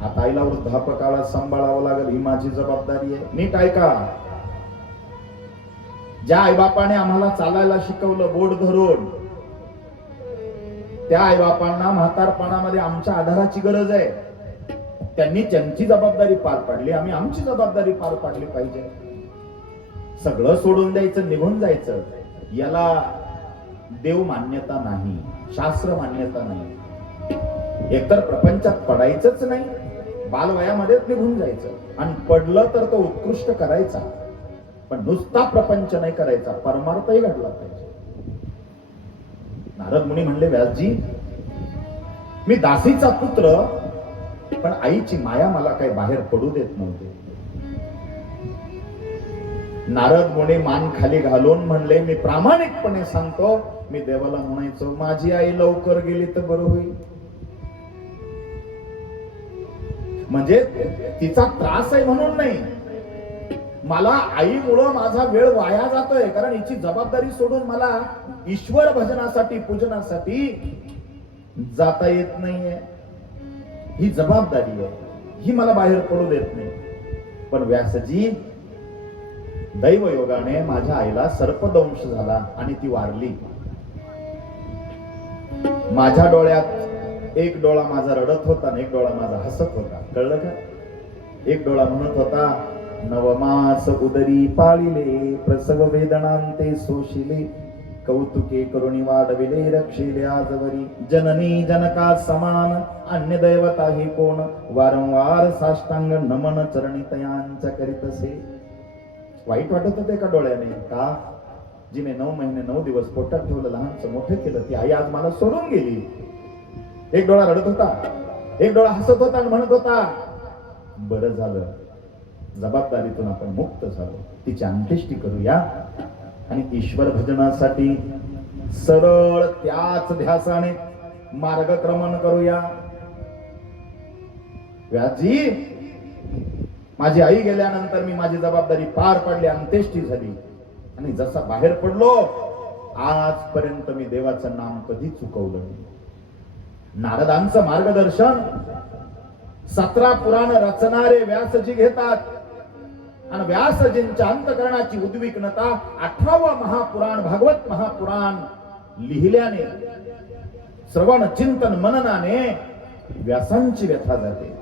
आता आईला वृद्धापकाळात सांभाळावं लागेल, ही माझी जबाबदारी आहे. नीट ऐका, ज्या आईबापाने आम्हाला चालायला शिकवलं बोट धरून, त्या आईबापांना म्हातारपणामध्ये आमच्या आधाराची गरज आहे. त्यांनी त्यांची जबाबदारी पार पाडली, आम्ही आमची जबाबदारी पार पाडली पाहिजे. सगळं सोडून द्यायचं, निघून जायचं, याला देव मान्यता नाही, शास्त्र मान्यता नाही. एकतर प्रपंचात पडायचंच नाही, बालवयामध्येच निघून जायचं, आणि पडलं तर तो उत्कृष्ट करायचा, पण नुसता प्रपंच नाही करायचा, परमार्थही घडला पाहिजे. नारद मुनी म्हणले, व्यासजी मी दासीचा पुत्र, पण आईची माया मला काही बाहेर पडू देत नव्हते. नारद मुनी मान खाली घालून म्हणले, मी प्रामाणिकपणे सांगतो, मी देवाला म्हणायचो माझी आई लवकर गेली तर बरं होईल. म्हणजे तिचा त्रास आहे म्हणून नाही, मला आईमुळं माझा वेळ वाया जातोय, कारण हिची जबाबदारी सोडून मला ईश्वर भजनासाठी पूजनासाठी जाता येत नाहीये. ही जबाबदारी आहे, ही मला बाहेर पडू देत नाही. पण व्यासजी दैवयोगाने माझ्या आईला सर्पदंश झाला आणि ती वारली. माझ्या डोळ्यात एक डोळा माझा रडत होता आणि एक डोळा माझा हसत होता. कळलं का? एक डोळा म्हणत होता, नवमास उदरी पाळिले, प्रसव वेदनांते सोशिले, कौतुके करुणी वाढविले, रक्षिले आजवरी, जननी जनका समान, अन्य दैवता ही कोण, वारंवार साष्टांग नमन चरणी तयांच्या करीतसे. वाईट वाटत होते का डोळ्याने? का? जिने 9 महिने 9 दिवस पोटात ठेवलं, लहानचं मोठं केलं, ती आई आज मला सोडून गेली. एक डोळा रडत होता, एक डोळा हसत होता आणि म्हणत होता, बरं झालं, जबाबदारीतून आपण मुक्त झालो, तिची अंत्येष्टी करूया आणि ईश्वर भजनासाठी सरळ त्याच ध्यासाने मार्गक्रमण करूया. व्यासजी माझी आई गेल्यानंतर मी माझी जबाबदारी पार पाडली, अंत्येष्टी झाली, आणि जसा बाहेर पडलो आजपर्यंत मी देवाचं नाम कधी चुकवलं नाही. नारदांचं मार्गदर्शन 17 पुराण रचणारे व्यासजी घेतात, आणि व्यासजींच्या अंतकरणाची उद्विग्नता 18वा महापुराण भागवत महापुराण लिहिल्याने, श्रवण चिंतन मननाने व्यासांची व्यथा जाते.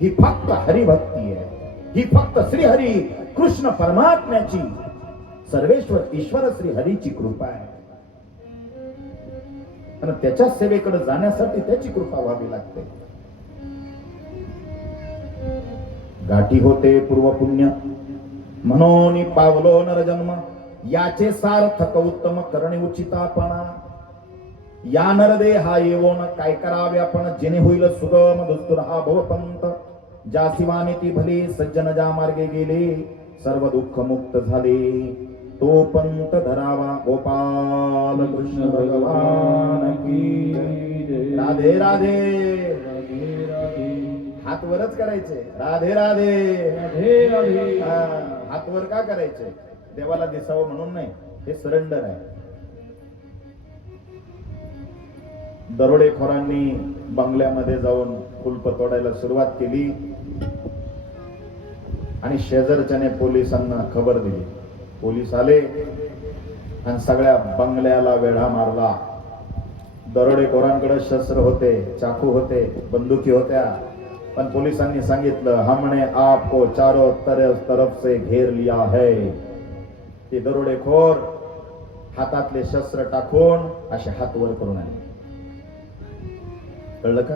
ही फक्त हरिभक्ती आहे, ही फक्त श्रीहरी कृष्ण परमात्म्याची, सर्वेश्वर ईश्वर श्री हरीची कृपा आहे. आणि त्याच्या सेवेकडे जाण्यासाठी त्याची कृपा व्हावी लागते. गाठी होते पूर्व पुण्य, म्हणून पावलो नरजन्म, याचे सार्थक उत्तम करणे उचितापणा. या नरदेहा येवोन काय करावे आपण, जेणे होईल सुगम दुस्तुर हा भवपंत. ज्या शिवाने ती भले सज्जन ज्या मार्गे गेले, सर्व दुःख मुक्त झाले, तो पंत धरावा. गोपाल कृष्ण भगवान की राधे राधे. हात वरच करायचे, राधे राधे राधे राधे. हात वर का करायचे? देवाला दिसावं म्हणून नाही, हे सरेंडर आहे. दरोडेखोरांनी बंगल्यामध्ये जाऊन कुलप तोडायला सुरुवात केली, आणि शेजारच्याने पोलिसांना खबर दिली. पोलीस आले आणि सगळ्या बंगल्याला वेढा मारला. दरोडेखोरांकडे शस्त्र होते, चाकू होते, बंदुकी होत्या, पण पोलिसांनी सांगितलं, हमने आपको चारों तरफ से घेर लिया है. ते दरोडेखोर हातातले शस्त्र टाकून असे हात वर करून आले. कळलं का?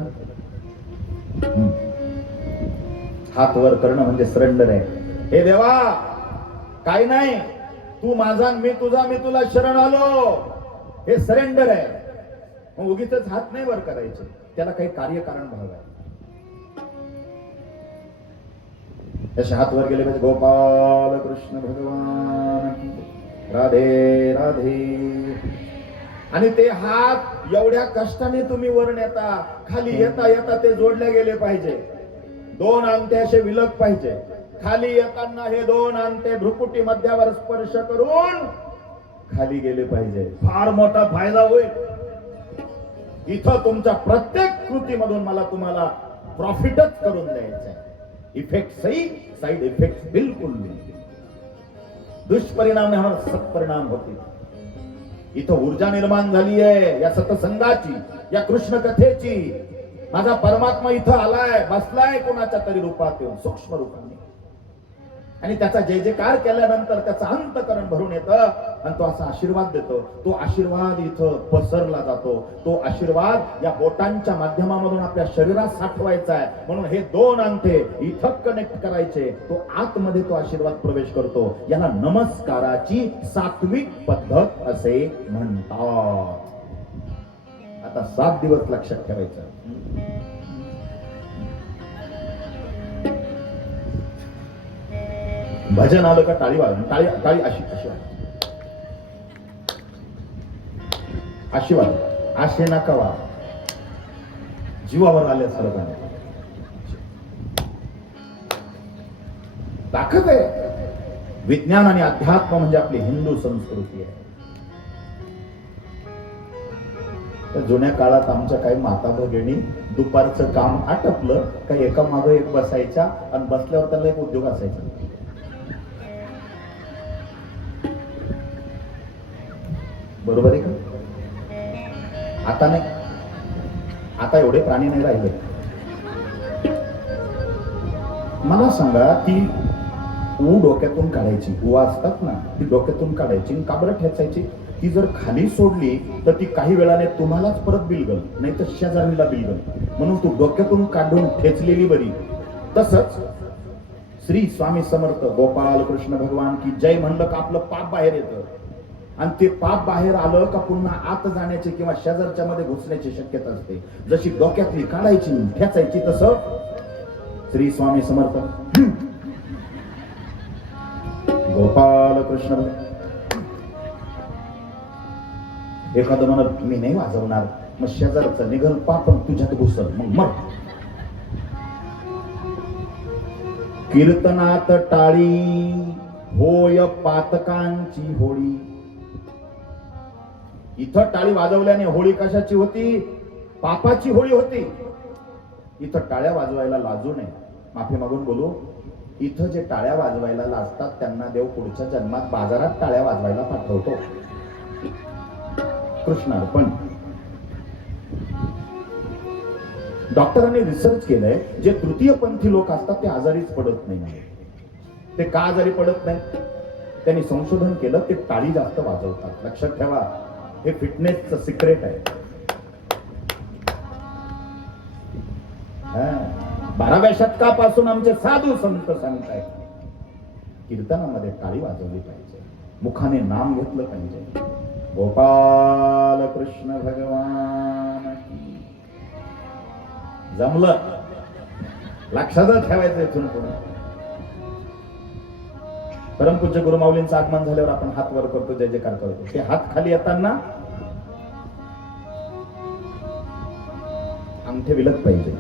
हात वर करणं म्हणजे सरेंडर आहे. हे देवा, काय नाही, तू माझा मी तुझा, मी तुला शरण आलो, हे सरेंडर आहे. मग उगीच हात नाही वर करायचे. त्याला काही कार्यकारण भाव आहे. तसे हात वर गेले पाहिजे. गोपाल कृष्ण भगवान की राधे राधे. आणि ते हात एवढ्या कष्टाने तुम्ही वर नेता, खाली येता येता ते जोडले गेले पाहिजे. दोन अंगठे असे विलग पाहिजे. खाली येताना हे दोन अंगठे भ्रुकुटी मध्यावर स्पर्श करून खाली गेले पाहिजे. फार मोठा फायदा होईल. इथं तुमच्या प्रत्येक कृतीमधून मला तुम्हाला प्रॉफिटच करून द्यायचं आहे. इफेक्ट सही, साइड इफेक्ट बिलकुल नाही. दुष्परिणाम नाही होणार, सत्परिणाम होतील. इथं ऊर्जा निर्माण झाली आहे या सत्संगाची, या कृष्ण कथेची. माझा परमात्मा इथं आलाय, बसलाय कोणाच्या तरी रूपात येऊन, सूक्ष्म रूपाने. आणि त्याचा जय जयकार केल्यानंतर त्याचं अंतकरण भरून येतं आणि तो असा आशीर्वाद देतो. तो आशीर्वाद इथं पसरला जातो. तो आशीर्वाद या बोटांच्या माध्यमामधून आपल्या शरीरात साठवायचा आहे. म्हणून हे दोन अंगठे इथं कनेक्ट करायचे. तो आतमध्ये तो आशीर्वाद प्रवेश करतो. याला नमस्काराची सात्विक पद्धत असे म्हणतात. आता 7 दिवस लक्षात ठेवायचं. भजन आलं का टाळी वाजवून, टाळी टाळी अशी अशी अशी वाज, असे नका वा, जीवावर आले सरकार. ताकद आहे. विज्ञान आणि अध्यात्म म्हणजे आपली हिंदू संस्कृती आहे. त्या जुन्या काळात आमच्या काही माता भगिनी दुपारचं काम आटपलं काही एका मागे एक बसायच्या आणि बसल्यावर त्याला एक उद्योग असायचा. बरोबर आहे का? आता नाही. आता एवढे प्राणी नाही राहिले. मला सांगा, ती ऊ डोक्यातून काढायची, ऊ असतात ना, ती डोक्यातून काढायची, का बरं ठेचायची? ती जर खाली सोडली तर ती काही वेळाने तुम्हालाच परत बिलगल, नाही तर शेजारीला बिलगल. म्हणून तू डोक्यातून काढून ठेचलेली बरी. तसंच श्री स्वामी समर्थ गोपाल कृष्ण भगवान की जय म्हणलं का आपलं पाप बाहेर येतं. आणि ते पाप बाहेर आलं का पुन्हा आत जाण्याची किंवा शेजारच्या मध्ये घुसण्याची शक्यता असते. जशी डोक्यातली काढायची ठेचायची, तसं श्री स्वामी समर्थ गोपाल कृष्ण. एखादं म्हणत मी नाही वाजवणार, मग शेजारचं निघल पाप तुझ्यात घुसल, मग कीर्तनात टाळी होय पातकांची होळी. इथं टाळी वाजवल्याने होळी कशाची होती? पापाची होळी होती. इथं टाळ्या वाजवायला लाजू नये. माफी मागून बोलू. इथं जे टाळ्या वाजवायला लाजतात त्यांना देव पुढच्या जन्मात बाजारात टाळ्या वाजवायला पाठवतो. कृष्णार्पण. डॉक्टरांनी रिसर्च केलंय, जे तृतीयपंथी लोक असतात ते आजारीच पडत नाही. ते का आजारी पडत नाही? त्यांनी संशोधन केलं, ते टाळी जास्त वाजवतात. लक्षात ठेवा, हे फिटनेसचं सिक्रेट आहे. 12व्या शतकापासून आमचे साधू संत सांगतायत, कीर्तनामध्ये टाळी वाजवली पाहिजे, मुखाने नाम घेतलं पाहिजे. गोपाल कृष्ण भगवान. जमलं. लक्षातच ठेवायचं इथून पुढे. परमपूज्य गुरुमाऊलींचं आगमन झाल्यावर आपण हात वर करतो, जय जयकार करतो. ते हात खाली येताना अंगठे विलग पाहिजे.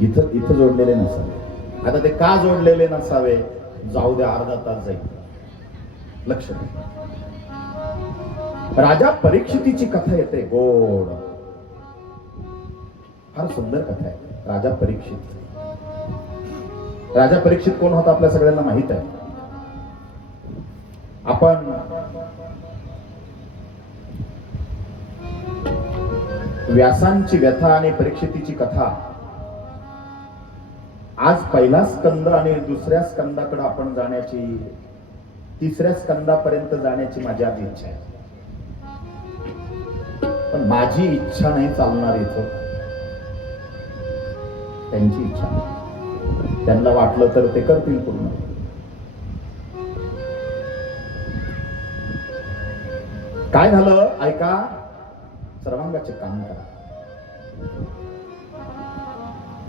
इथं जोडलेले नसावे. आता ते का जोडलेले नसावे? जाऊ द्या, अर्धा तास जाईल. लक्ष द्या. राजा परीक्षितीची कथा येते, गोड, फार सुंदर कथा आहे. राजा परीक्षित. राजा परीक्षित कोण होता आपल्या सगळ्यांना माहित आहे. आपण व्यासांची व्यथा आणि परीक्षितीची कथा, आज पहिला स्कंद आणि दुसऱ्या स्कंदाकडे आपण जाण्याची, तिसऱ्या स्कंदापर्यंत जाण्याची माझी आधी इच्छा आहे. पण माझी इच्छा नाही चालणार इथं, त्यांची इच्छा. त्यांना वाटलं तर ते करतील पूर्ण. काय झालं ऐका. सर्वांगाचे काम करा.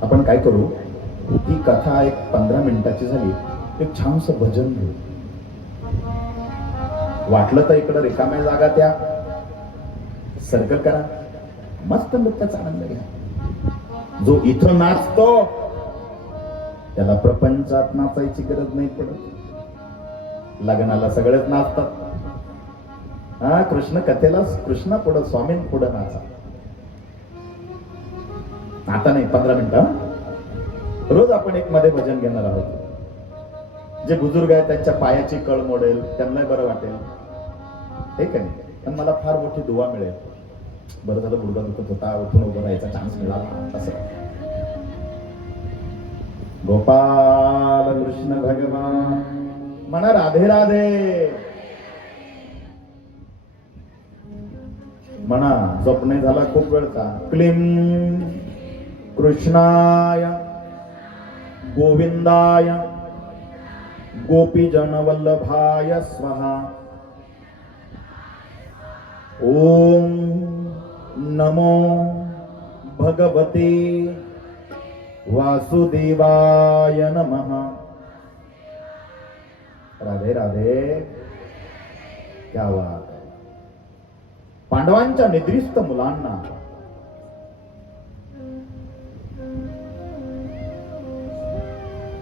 आपण काय करू, ही कथा एक 15 मिनिटाची झाली, एक छानसं भजन घेऊ. वाटलं तर इकडं रिकाम्या जागा त्या सर्कल करा, मस्त नृत्याचा आनंद घ्या. जो इथं नाचतो त्याला प्रपंचात नाचायची गरज नाही पडत. लग्नाला सगळेच नाचतात. हा, कृष्ण कथेला कृष्णा पुढं, स्वामी पुढं नाचा. आता नाही, 15 मिनिटं रोज आपण एक मध्ये भजन घेणार आहोत. जे बुजुर्ग आहेत त्यांच्या पायाची कळ मोडेल, त्यांना बरं वाटेल, हे का नाही. पण मला फार मोठी दुवा मिळेल. बरं झालं गुडघा दुखत होता, उठून उभं राहायचा चान्स मिळाला. असं गोपाल कृष्ण भगवान म्हणा राधे राधे म्हणा. जप नाही झाला खूप वेळचा. क्लीम कृष्णाय गोविंदाय गोपीजन वल्लभाय स्वाहा. ओम नमो भगवते वासुदेवाय नमः. राधे राधे. क्या बात है. पांडवांच्या निद्रिस्त मुलांना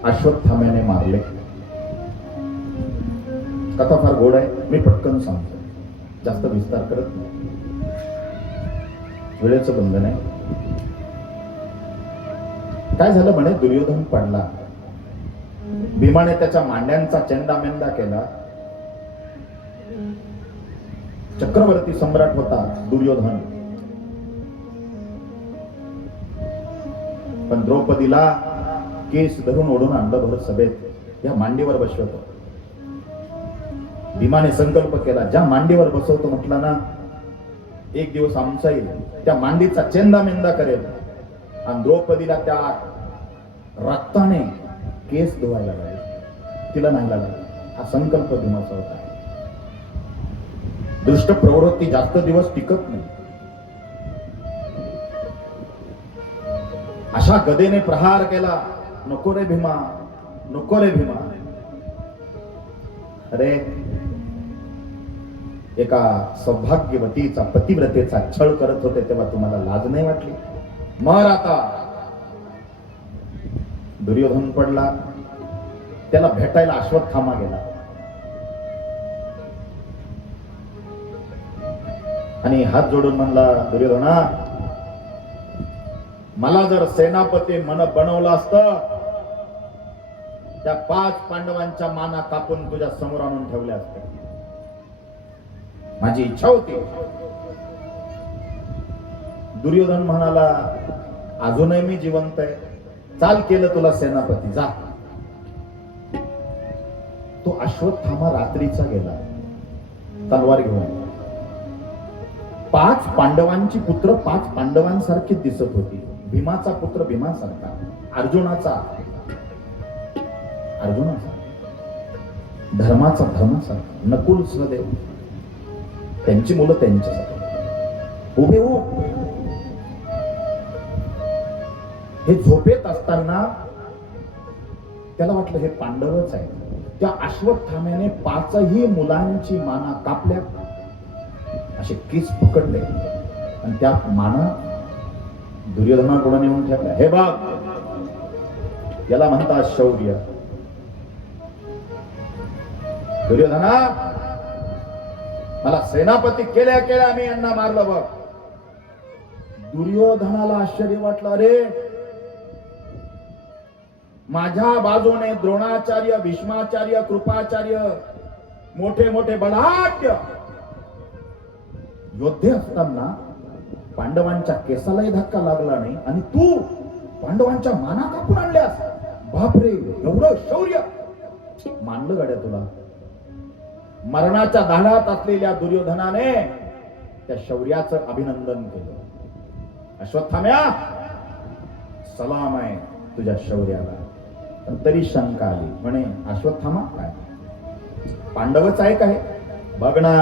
अश्वत्थाम्याने मारले. कथा फार गोड आहे, मी पटकन सांगतो, जास्त विस्तार करत नाही, वेळेचं बंधन आहे. काय झालं म्हणे, दुर्योधन पडला. भीमाने त्याच्या मांड्यांचा चेंदामेंदा केला. चक्रवर्ती सम्राट होता दुर्योधन, पण द्रौपदीला केस धरून ओढून आणलं भर सभेत, या मांडीवर बसवतो. भीमाने संकल्प केला, ज्या मांडीवर बसवतो म्हटलं ना, एक दिवस आमचा येईल, त्या मांडीचा चेंदामेंदा करेल. आणि द्रौपदीला त्या रक्ताने केस धुवायला लागले, तिला नाही लागला. हा संकल्प भीमाचा होता. दुष्ट प्रवृत्ती जास्त दिवस टिकत नाही. अशा गदेने प्रहार केला. नको रे भीमा, नको रे भीमा. अरे, एका सौभाग्यवतीचा, पतिव्रतेचा छळ करत होते तेव्हा तुम्हाला लाज नाही वाटली? मर आता. दुर्योधन पडला, त्याला भेटायला अश्वत्थामा गेला आणि हात जोडून म्हणला, दुर्योधना, मला जर सेनापती मन बनवलं असतं, त्या 5 पांडवांच्या माना कापून तुझ्या समोर आणून ठेवल्या असत्या. माझी इच्छा होती. दुर्योधन म्हणाला, अजूनही मी जिवंत आहे, चाल केलं तुला सेनापती, जा. तो अश्वत्थामा रात्रीचा गेला तलवार घेऊन. 5 पांडवांची पुत्र 5 पांडवांसारखी दिसत होती. भीमाचा पुत्र भीमासारखा, अर्जुनाचा धर्माचा धर्मासारखा, नकुल सहदेव, त्यांची मुलं त्यांच्यासारखी उभे हो. हे झोपेत असताना त्याला वाटलं हे पांडवच आहे. त्या अश्वत्थाम्याने 5ही मुलांची माना कापल्या, असे केस पकडले आणि त्या माना दुर्योधनाकडून येऊन ठेवल्या. हे बघ, याला म्हणतात शौर्य. दुर्योधना, मला सेनापती केल्या केल्या मी यांना मारलं बघ. दुर्योधनाला आश्चर्य वाटलं, अरे, माझ्या बाजूने द्रोणाचार्य, भीष्माचार्य, कृपाचार्य, मोठे मोठे बलाढ्य योद्धे असताना पांडवांच्या केसालाही धक्का लागला नाही आणि तू पांडवांच्या माना कापून आणल्यास. बापरे, एवढं शौर्य. मानलं गाड्या तुला. मरणाच्या दाढात असलेल्या दुर्योधनाने त्या शौर्याचं अभिनंदन केलं. अश्वत्थाम्या, सलाम आहे तुझ्या शौर्याला. पण तरी शंका आली, म्हणे अश्वत्थामा काय पांडवच आहे काय? बघ ना,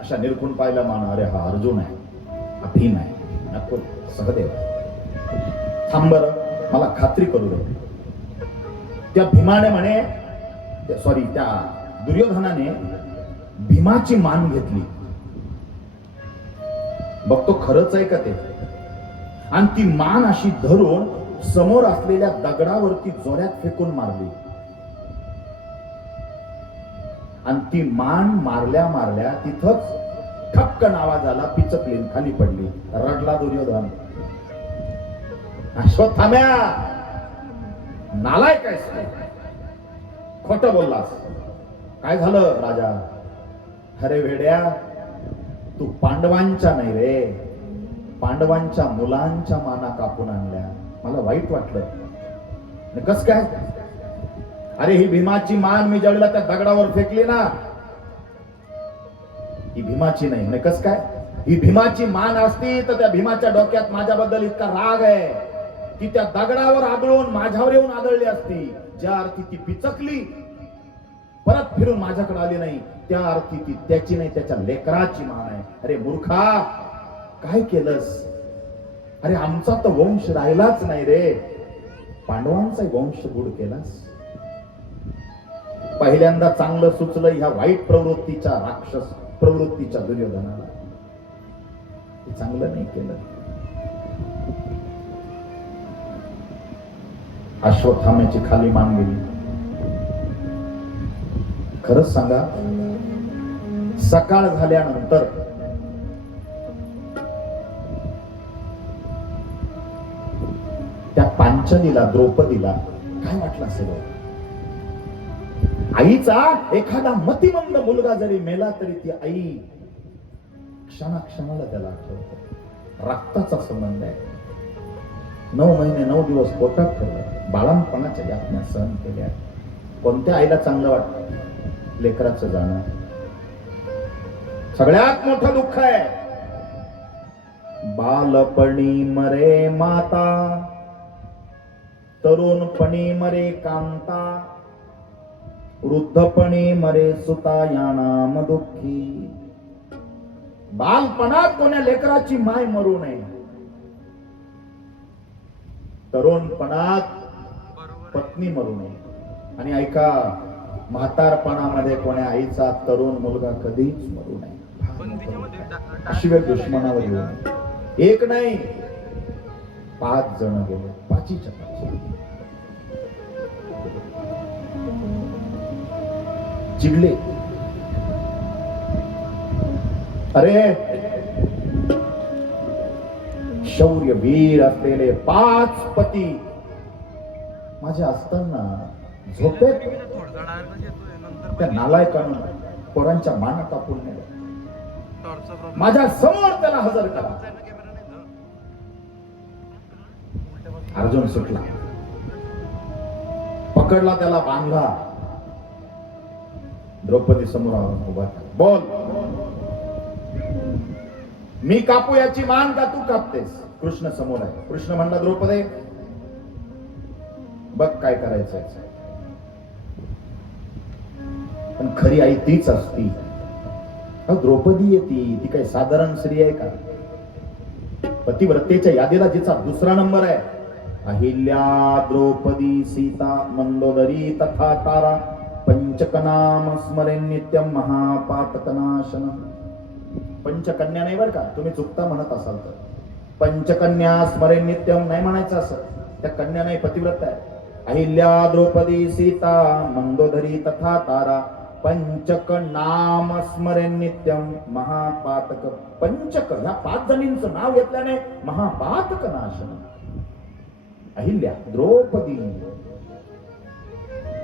अशा निरखून पाहिला मान, अरे हा अर्जुन आहे, हा भीम आहे, नको सहदेव आहे. थांब बरं, मला खात्री करू दे. त्या भीमाने म्हणे, सॉरी, त्या दुर्योधनाने भीमाची मान घेतली. बघतो खरंच आहे का ते. आणि ती मान अशी धरून समोर असलेल्या दगडावरती जोरात फेकून मारली. आणि ती मान मारल्या मारल्या तिथंच ठपकन आवाज आला, पिचकली, खाली पडली. रडला दुर्योधन. अश्वत्थाम्या, नालायक आहेस तू, खोटं बोललास. काय झालं राजा? अरे वेड्या, तू पांडवांच्या नाही रे, पांडवांच्या मुलांच्या माना कापून आणल्या. मला वाईट वाटलं. कस काय? अरे ही भीमाची मान मी ज्यावेळेला त्या दगडावर फेकली ना, ही भीमाची नाही. म्हणजे कस काय? ही भीमाची मान असती तर त्या भीमाच्या डोक्यात माझ्याबद्दल इतका राग आहे की त्या दगडावर आदळून माझ्यावर येऊन आदळली असती. ज्या अर्थी ती पिचकली, परत फिरून माझ्याकडे आली नाही, त्या अर्थी ती त्याची नाही, त्याच्या लेकराची मान आहे. अरे मूर्खा, काय केलंस? अरे आमचा तर वंश राहिलाच नाही रे, पांडवांचा वंश बुड केलास. पहिल्यांदा चांगलं सुचलं ह्या वाईट प्रवृत्तीच्या, राक्षस प्रवृत्तीच्या दुर्योधनाला. हे चांगलं नाही केलं. अश्वत्थाम्याची खाली मान गेली. खरंच सांगा, सकाळ झाल्यानंतर त्या पांचालीला, द्रौपदीला काय वाटलं असेल? आईचा एखादा मतिमंद मुलगा जरी मेला तरी ती आई क्षणाक्षणाला त्याला आठवते. रक्ताचा संबंध आहे. 9 महिने 9 दिवस पोटात ठेवलं, बाळंपणाच्या यातना सहन केल्या. कोणत्या आईला चांगलं वाटतं लेकराचं जाणं? सगळ्यात मोठं दुःख आहे. बालपणी मरे माता, तरुणपणी मरे कांता, वृद्धपणी मरे सुता, या नाम दुःखी. बालपणात कोण्या लेकराची माय मरू नये. तरुणपणात पत्नी मरू नये. आणि ऐका, म्हातारपणामध्ये कोण्या आईचा तरुण मुलगा कधीच मरू नये. शिवाय दुश्मनावर येऊ नये. एक नाही, 5 जण गेले, 5च्या 5 चिडले. अरे शौर्य वीर असलेले 5 पती माझे असताना झोपेत त्या नालायकानं पोरांच्या माना कापून नेलं. माझ्या समोर त्याला हजर करा. अर्जुन सुटला, पकडला, त्याला बांधला. द्रौपदी समोर उभा. बोल, मी कापू याची मान का तू कापतेस? कृष्ण समोर आहे. कृष्ण म्हणला, द्रौपदी बघ काय करायचंय. पण खरी आई तीच असती. द्रौपदी येती, ती काही साधारण स्त्री आहे का? पतिव्रतेच्या यादीला जिचा 2रा नंबर आहे. अहिल्या, द्रौपदी, सीता, मंदोदरी तथा तारा, पंचकनाम स्मरेन नित्यम महापातकनाशनम. पंचकन्या नाही बर का, तुम्ही चुकता म्हणत असाल तर. पंचकन्या स्मरेन नित्यम नाही म्हणायचं असं. त्या कन्या नाही, पतिव्रत आहे. अहिल्या, द्रौपदी, सीता, मंदोदरी तथा तारा, पंचक नाम स्मरेन नित्यम महापातक. पंचक ह्या 5 जणींचं नाव घेतल्याने महापातक नाशन. अहिल्या, द्रौपदी.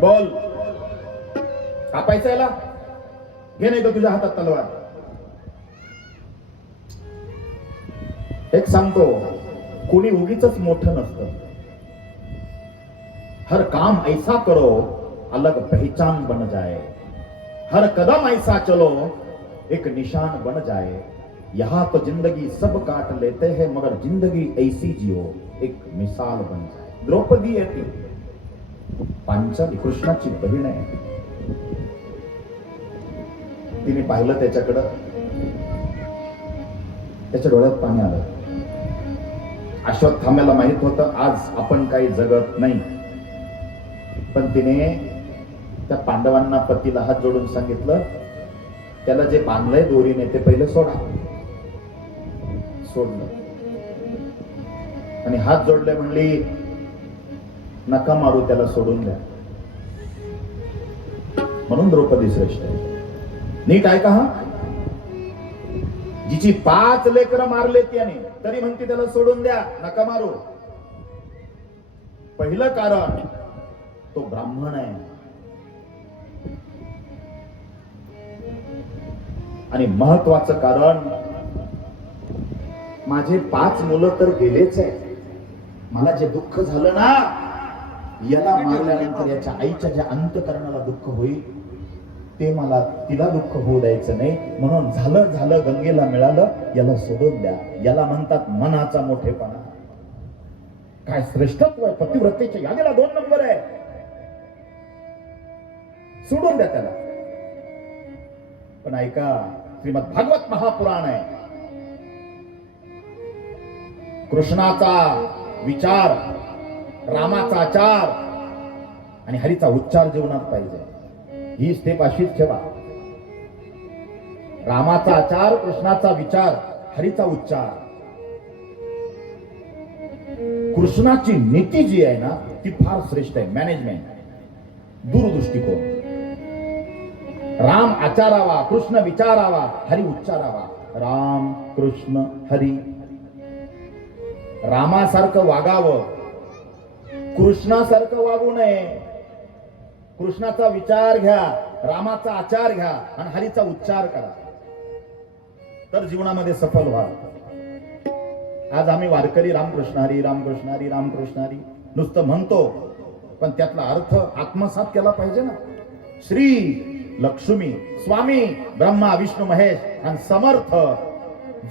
बोल, कापायचं याला? घे, नाही तर तुझ्या हातात तलवार. एक सांगतो, कोणी उगीच मोठं नसतं. हर काम ऐसा करो अलग पहचान बन जाए, हर कदम ऐसा चलो एक निशान बन जाए. यहाँ तो जिंदगी सब काट लेते हैं मगर जिंदगी ऐसी जियो एक मिसाल बन जाए. द्रौपदी आहे ती, पांचाली कृष्णाची बहीण आहे. तिने पाहिलं त्याच्याकडं, त्याच्या डोळ्यात पाणी आलं. अश्वत्थाम्याला माहित होतं आज आपण काही जगत नाही, पण तिने त्या पांडवांना पतीला हात जोडून सांगितलं, त्याला जे बांधलंय दोरीने ते पहिलं सोडा. सोडलं आणि हात जोडले, म्हणली नका मारू त्याला, सोडून द्या. म्हणून द्रौपदी श्रेष्ठ आहे. नीट ऐका हा, जिची 5 लेकरं मारले त्याने तरी म्हणते त्याला सोडून द्या, नका मारू. पहिलं कारण तो ब्राह्मण आहे आणि महत्वाचं कारण माझे 5 मुलं तर गेलेच आहे, मला जे दुःख झालं ना, याला मारल्यानंतर याच्या आईच्या ज्या अंतकरणाला दुःख होईल ते मला, तिला दुःख होऊ द्यायचं नाही. म्हणून झालं झालं गंगेला मिळालं, याला सोडून द्या. याला म्हणतात मनाचा मोठेपणा. काय श्रेष्ठत्व आहे, पतिव्रतेच्या यादीला 2 नंबर आहे. सोडून द्या त्याला. पण ऐका, श्रीमद भागवत महापुराण आहे, कृष्णाचा विचार, रामाचा आचार आणि हरीचा उच्चार जीवनात पाहिजे. ही स्टेप अशीच ठेवा. रामाचा आचार, कृष्णाचा विचार, हरीचा उच्चार. कृष्णाची नीती जी आहे ना ती फार श्रेष्ठ आहे. मॅनेजमेंट, दूरदृष्टिकोन. राम आचारावा, कृष्ण विचारावा, हरी उच्चारावा. राम कृष्ण हरी. रामासारखं वागावं, कृष्णासारखं वागू नये. कृष्णाचा विचार घ्या, रामाचा आचार घ्या आणि हरीचा उच्चार करा, तर जीवनामध्ये सफल व्हा. आज आम्ही वारकरी रामकृष्ण हरी, रामकृष्ण हरी, रामकृष्ण हरी नुसतं म्हणतो, पण त्यातला अर्थ आत्मसात केला पाहिजे ना. श्री लक्ष्मी स्वामी ब्रह्मा विष्णू महेश आणि समर्थ,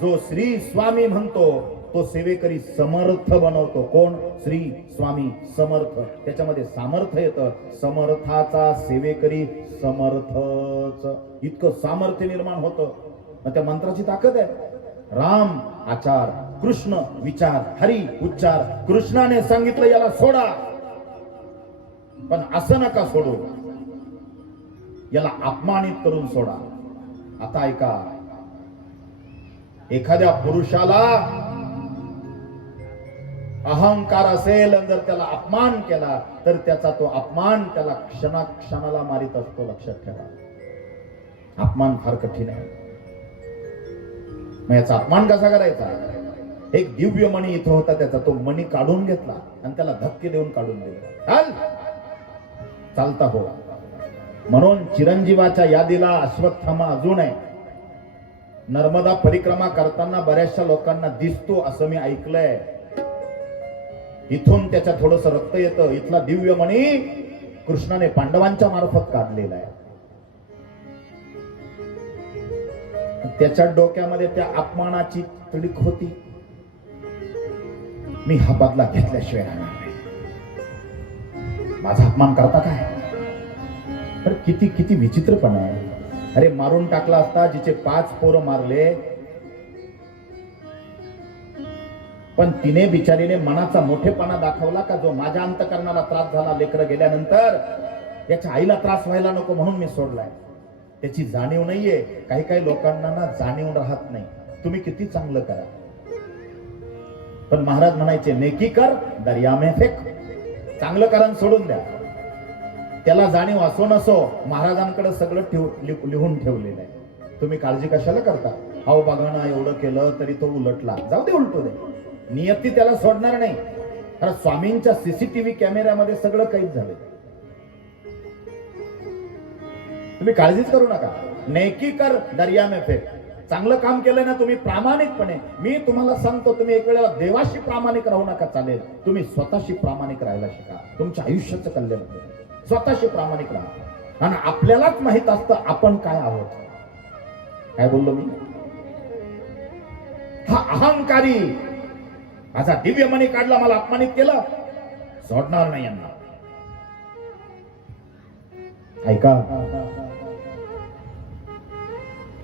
जो श्री स्वामी म्हणतो तो सेवेकरी समर्थ बनवतो. कोण? श्री स्वामी समर्थ. त्याच्यामध्ये सामर्थ्य येतं. समर्थाचा सेवेकरी समर्थच. इतकं सामर्थ्य निर्माण होतं. मग त्या मंत्राची ताकद आहे. राम आचार, कृष्ण विचार, हरी उच्चार. कृष्णाने सांगितलं याला सोडा, पण असं नका सोडू, याला अपमानित करून सोडा. आता ऐका, एखाद्या पुरुषाला अहंकार असेल, जर त्याला अपमान केला तर त्याचा तो अपमान त्याला क्षणाक्षणाला मारित असतो. लक्षात ठेवा, अपमान फार कठीण आहे. मग याचा अपमान कसा करायचा? एक दिव्य मणी इथं होता, त्याचा तो मणी काढून घेतला आणि त्याला धक्के देऊन काढून दिला. चालता हो. म्हणून चिरंजीवाच्या यादीला अश्वत्थामा अजून आहे. नर्मदा परिक्रमा करताना बऱ्याचशा लोकांना दिसतो असं मी ऐकलंय. इथून त्याच्या थोडस रक्त येतं. इथला दिव्य मणी कृष्णाने पांडवांच्या मार्फत काढलेला आहे. त्याच्या डोक्यामध्ये त्या अपमानाची तडीक होती. मी हा बदला घेतल्याशिवाय राहणार नाही. माझा अपमान करता काय? तर किती किती विचित्रपणा आहे. अरे मारून टाकला असता, जिचे 5 पोरं मारले, पण तिने बिचारीने मनाचा मोठेपणा दाखवला का जो माझ्या अंतकरणाला त्रास झाला लेकरं गेल्यानंतर, याच्या आईला त्रास व्हायला नको म्हणून मी सोडलाय. त्याची जाणीव नाहीये. काही काही लोकांना ना जाणीव राहत नाही. तुम्ही किती चांगलं करा, पण महाराज म्हणायचे नेकी कर दर्या में फेक. चांगलं कारण सोडून द्या. त्याला जाणीव असो नसो, महाराजांकडे सगळं लिहून ठेवलेलं आहे. तुम्ही काळजी कशाला करता? अहो बघा ना, एवढं केलं तरी तो उलटला, जाऊ दे, उलटू दे. नियती त्याला सोडणार नाही. कारण स्वामींच्या सीसीटीव्ही कॅमेऱ्यामध्ये सगळं कैद झालंय. तुम्ही काळजीच करू नका. नेकी कर दर्या में फेक. चांगलं काम केलंय ना तुम्ही प्रामाणिकपणे, मी तुम्हाला सांगतो, तुम्ही एक वेळेला देवाशी प्रामाणिक राहू नका, चालेल. तुम्ही स्वतःशी प्रामाणिक राहायला शिका. तुमच्या आयुष्याचं कल्याण होतं. स्वतःशी प्रामाणिक राहा. आणि आपल्यालाच माहित असतं आपण काय आहोत. काय बोललो मी? हा अहंकारी माझा दिव्य मणी काढला, मला अपमानित केलं, सोडणार नाही यांना. ऐका,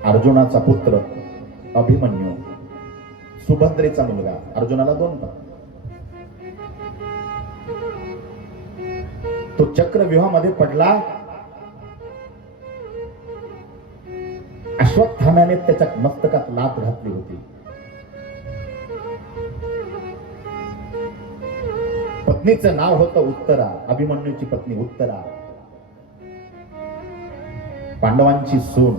अर्जुनाचा पुत्र अभिमन्यू, सुभद्रेचा मुलगा. अर्जुनाला 2 पत्नी. तो चक्रव्यूहामध्ये पडला. अश्वत्थाम्याने त्याच्या मस्तकात लाथ घातली होती. पत्नीचं नाव होतं उत्तरा, अभिमन्यूची पत्नी उत्तरा, पांडवांची सून.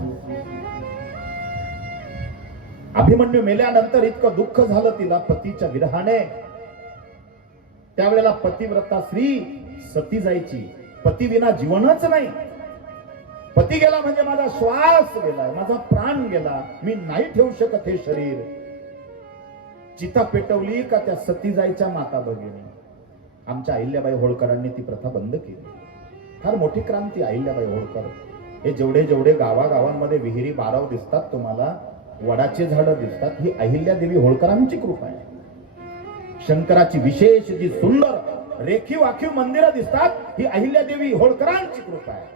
अभिमन्यू मेल्यानंतर इतकं दुःख झालं तिला पतीच्या विरहाने. त्यावेळेला पतिव्रता स्त्री सती जायची. पती विना जीवनच नाही. पती गेला म्हणजे माझा श्वास गेला, माझा प्राण गेला, मी नाही ठेवू शकत हे शरीर. चिता पेटवली का त्या सती जायच्या माता भगिनी. आमच्या अहिल्याबाई होळकरांनी ती प्रथा बंद केली. फार मोठी क्रांती अहिल्याबाई होळकर. हे जेवढे जेवढे गावागावांमध्ये विहिरी बाराव दिसतात तुम्हाला, वडाचे झाड दिसतात, ही अहिल्यादेवी होळकरांची कृपा आहे. शंकराची विशेष जी सुंदर रेखीव आखीव मंदिरं दिसतात, ही अहिल्यादेवी होळकरांची कृपा आहे.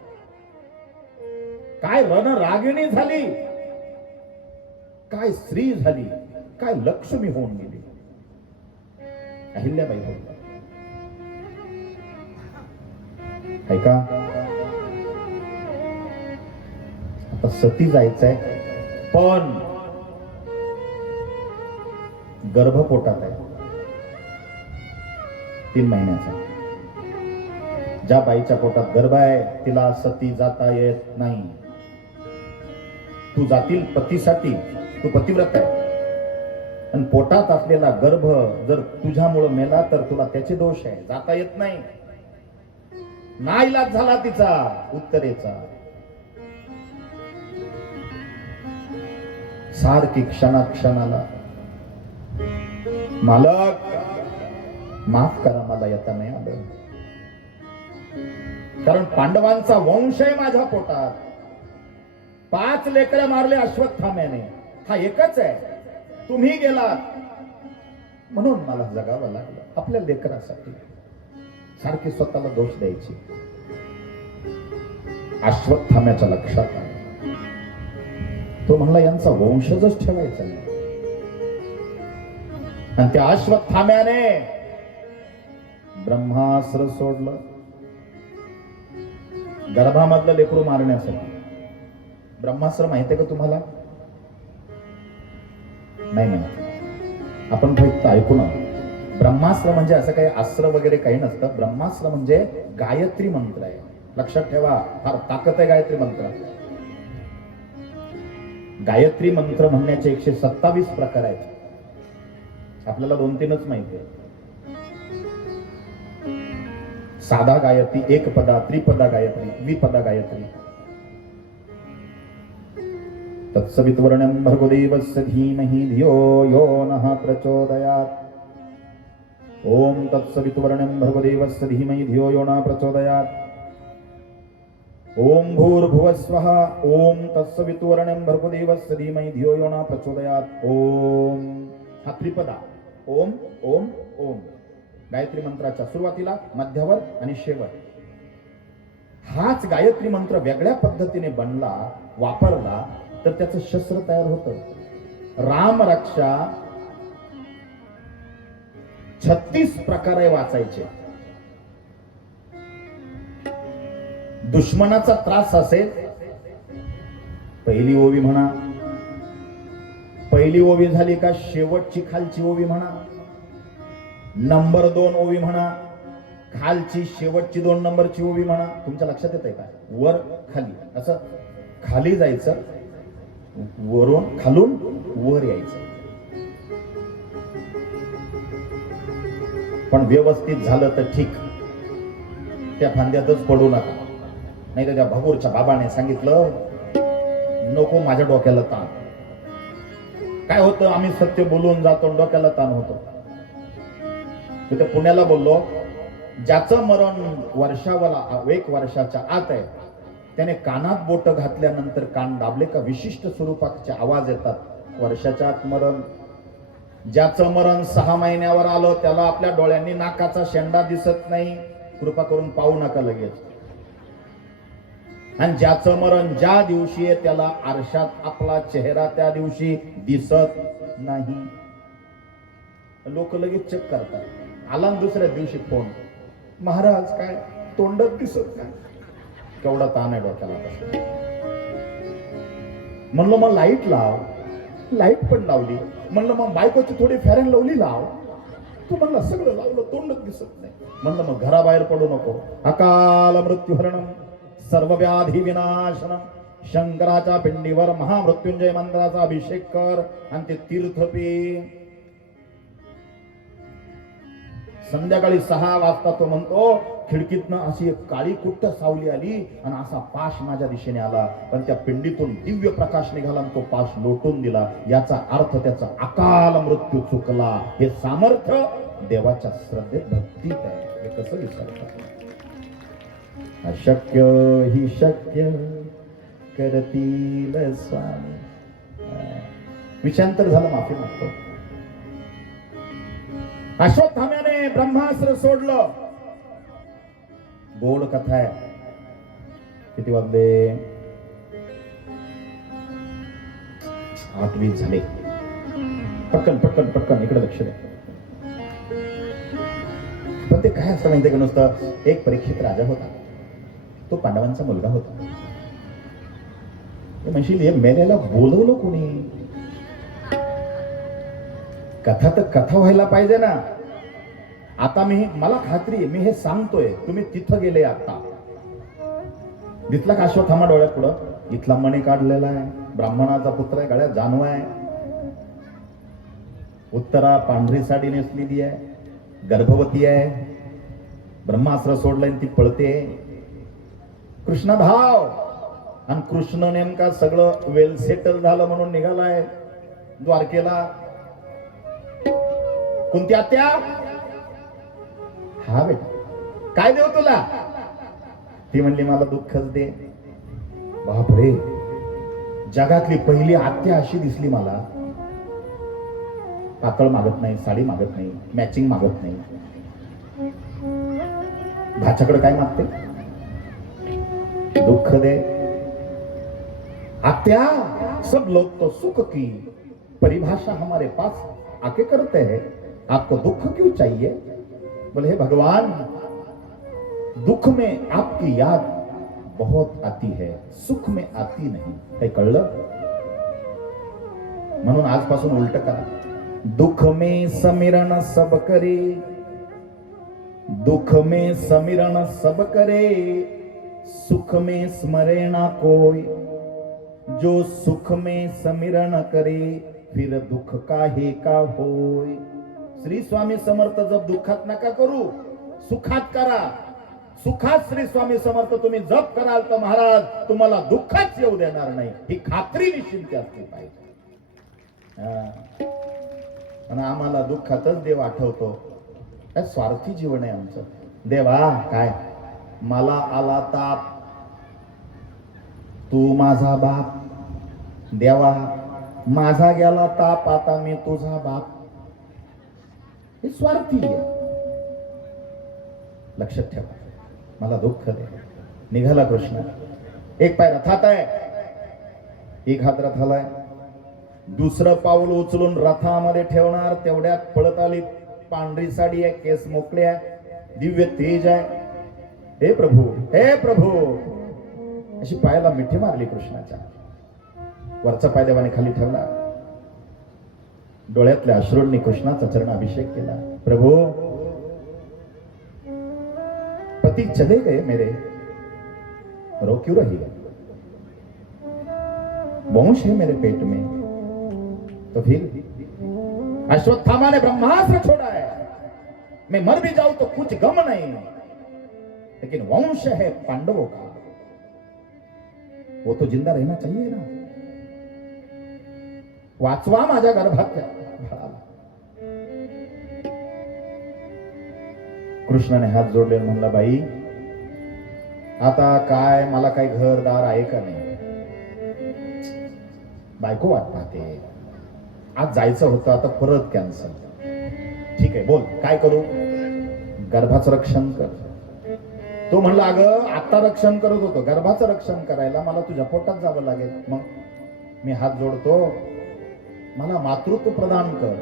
काय रणरागिणी झाली, काय स्त्री झाली, काय लक्ष्मी होऊन गेली अहिल्याबाई होळकर. ऐका, आता सती जायचंय, पण गर्भपोटात आहे 3 महिन्याचा. ज्या बाईच्या पोटात गर्भ आहे तिला सती जाता येत नाही. तू जातील पतीसाठी, तू पतिव्रत आहे, आणि पोटात असलेला गर्भ जर तुझ्यामुळे मेला तर तुला त्याचे दोष आहे, जाता येत नाही. नाईलाज झाला तिचा उत्तरेचा. सारखी क्षणाक्षणाला, मालक माफ करा, मला येता नाही आलं, कारण पांडवांचा वंश आहे माझ्या पोटात. 5 लेकरं मारले अश्वत्थाम्याने, हा एकच आहे. तुम्ही गेलात म्हणून मला जगावं लागलं आपल्या लेकरासाठी. सारखी स्वतःला दोष द्यायची. अश्वत्थाम्याच्या लक्षात आलं. तो म्हणला यांचा वंशजच ठेवायचा नाही. आणि त्या अश्वत्थाम्याने ब्रह्मास्त्र सोडलं गर्भामधलं लेकरू मारण्यासाठी. ब्रह्मास्त्र माहितीये का तुम्हाला? नाही माहिती. आपण फक्त ऐकून आहोत. ब्रह्मास्त्र म्हणजे असं काही अस्त्र वगैरे काही नसतं. ब्रह्मास्त्र म्हणजे गायत्री मंत्र आहे. लक्षात ठेवा, फार ताकद आहे गायत्री मंत्रात. गायत्री मंत्र म्हणण्याचे 127 प्रकार आहेत. आपल्याला 2-3च माहिती आहे. साधा गायत्री, एकपदा, त्रिपदा गायत्री, द्विपदा गायत्री. तत्सवितुर्वरेण्यं भर्गोदेवस्य धीमहि धियो यो नः प्रचोदयात्. ओम तत्सवितुर्वरेण्यं भर्गोदेवस्य धीमहि धियो यो नः प्रचोदयात्. ओम भूर्भुवस्वः. ओम तत्सवितुर्वरेण्यं भर्गोदेवस्य धीमहि धियो यो नः प्रचोदयात्. ओम. हा त्रिपदा. ओम ओम ओम. गायत्री मंत्राच्या सुरुवातीला, मध्यावर आणि शेवट. हाच गायत्री मंत्र वेगळ्या पद्धतीने बनला, वापरला तर त्याचं शस्त्र तयार होतं. राम रक्षा 36 प्रकारे वाचायचे. दुश्मनाचा त्रास असेल, पहिली ओवी म्हणा, पहिली ओवी झाली का शेवटची खालची ओवी म्हणा, नंबर 2 ओवी म्हणा, खालची शेवटची 2 नंबरची ओवी म्हणा. तुमच्या लक्षात येत आहे का? वर खाली असं खाली जायचं, वरून खालून वर यायचं. पण व्यवस्थित झालं तर ठीक, त्या फांद्यातच पडू नका. नाही तर त्या भागूरच्या बाबाने सांगितलं, नको माझ्या डोक्याला ताण. काय होतं, आम्ही सत्य बोलून जातो, डोक्याला ताण होतो. तिथे पुण्याला बोललो, ज्याचं मरण वर्षावाला 1 वर्षाच्या आत आहे, त्याने कानात बोट घातल्यानंतर कान दाबले का विशिष्ट स्वरूपाचे आवाज येतात. वर्षाच्या आत मरण. ज्याचं मरण 6 महिन्यावर आलं त्याला आपल्या डोळ्यांनी नाकाचा शेंडा दिसत नाही, कृपा करून पाहू नका लगेच. आणि ज्याचं मरण ज्या दिवशी आहे त्याला आरशात आपला चेहरा त्या दिवशी दिसत नाही. लोक लगेच चेक करतात. आला दुसऱ्या दिवशी फोन, महाराज काय तोंडच दिसत नाही. केवढा ताण आहे डोक्याला. म्हणलं मग लाईट लाव, लाईट पण लावली. म्हणलं मग बायकोची थोडी फॅरन लावली लाव. तू म्हणला सगळं लावलं, तोंडच दिसत नाही. म्हणलं मग घराबाहेर पडू नको. अकाल मृत्युहरणम सर्व व्याधी विनाशनम. शंकराच्या पिंडीवर महामृत्युंजय मंत्राचा अभिषेक कर आणि ते तीर्थ पे. संध्याकाळी 6 वाजता तो म्हणतो, खिडकीतनं अशी एक काळी कुट्ट सावली आली आणि असा पाश माझ्या दिशेने आला, पण त्या पिंडीतून दिव्य प्रकाश निघाला आणि तो पाश लोटून दिला. याचा अर्थ त्याचा अकाल मृत्यू चुकला. हे सामर्थ्य देवाच्या श्रद्धेत भक्तीत आहे. हे कसं विसरतात? अशक्य ही शक्य करतील स्वामी. विषांतर झालं, माफी मागतो. अश्वत्थाम्याने ब्रह्मास्त्र सोडलं. गोड कथा आहे. किती वाजले? 8:20 झाले. पटकन पटकन पटकन इकडे लक्ष द्या. पण ते काय असतं माहितीये का? नुसतं एक परीक्षित राजा होता. तो पांडवांचा मुलगा होता. म्हणशील मेल्याला बोलवलं कोणी? कथा तर कथा व्हायला पाहिजे ना. आता मला खात्री आहे, मी हे सांगतोय, तुम्ही तिथं गेले. आता दिसला का अश्वत्थामा डोळ्यात पुढं? इथला मणी काढलेला आहे, ब्राह्मणाचा पुत्र आहे, गळ्यात जानवा आहे, उत्तरा पांढरी साडी नेसलेली आहे, गर्भवती आहे, ब्रह्मास्त्र सोडलंय ती पळते. कृष्ण भाव. आणि कृष्ण नेमका सगळं वेल सेटल झालं म्हणून निघालाय द्वारकेला. कोणती आत्या? हा बेटा, काय देऊ तुला? ती म्हणली मला दुःखच दे. बापरे, जगातली पहिली आत्या अशी दिसली मला. पातळ मागत नाही, साडी मागत नाही, मॅचिंग मागत नाही. भाच्याकडे काय मागते? दुःख दे. आत्या, सब लोग तो सुख की परिभाषा हमारे पास आके करते हैं, आपको दुख क्यों चाहिए? बोले हे भगवान, दुख में आपकी याद बहुत आती है, सुख में आती नहीं. काही कळलं? म्हणून आजपासून उलट करा. दुख में समिरण सब करे, दुख में समिरण सब करे, सुख में स्मरे ना कोई. जो सुख में समिरण करे, फिर दुःख काहे का होय. श्री स्वामी समर्थ जप दुःखात नका करू, सुखात करा. सुखात श्री स्वामी समर्थ तुम्ही जप कराल तर महाराज तुम्हाला दुःखात येऊ देणार नाही. ही खात्री निश्चिंत असली पाहिजे. आणि आम्हाला दुःखातच देव आठवतो. काय स्वार्थी जीवन आहे आमचं. देवा काय, मला आला ताप, तू माझा बाप. देवा माझा गेला ताप, आता मी तुझा बाप. हे स्वार्थी आहे. लक्षात ठेवा. मला दुःख दे. निघाला कृष्ण. एक पाय रथात आहे, एक हात रथाला आहे, दुसरं पाऊल उचलून रथामध्ये ठेवणार. तेवढ्यात पळत आली पांढरी साडी आहे, केस मोकळे आहे, दिव्य तेज आहे. हे प्रभू, हे प्रभू, अशी पायाला मिठी मारली कृष्णाच्या. वरचा पाय देवाने खाली ठेवला. डोळ्यातल्या अश्रूंनी कृष्णाचा चरण अभिषेक केला. प्रभू, पति चले गए मेरे, रो क्यों रही है? वंश है मेरे पेट में, तो फिर अश्वत्थामा ने ब्रह्मास्त्र छोड़ा है. मैं मर भी जाऊं तो कुछ गम नहीं, लेकिन वंश है पांडवों का, वो तो जिंदा रहना चाहिए ना. वाचवा माझ्या गर्भातल्या बाळाला. कृष्णाने हात जोडले, म्हणला बाई आता काय, मला काय घरदार आहे का नाही? बायको वाट पाहते. आज जायचं होतं, आता परत कॅन्सल. ठीक आहे, बोल काय करू? गर्भाचं रक्षण कर. तो म्हणला अगं आता रक्षण करत होतो, गर्भाचं रक्षण करायला मला तुझ्या पोटात जावं लागेल. मग मी हात जोडतो, मला मातृत्व प्रदान कर.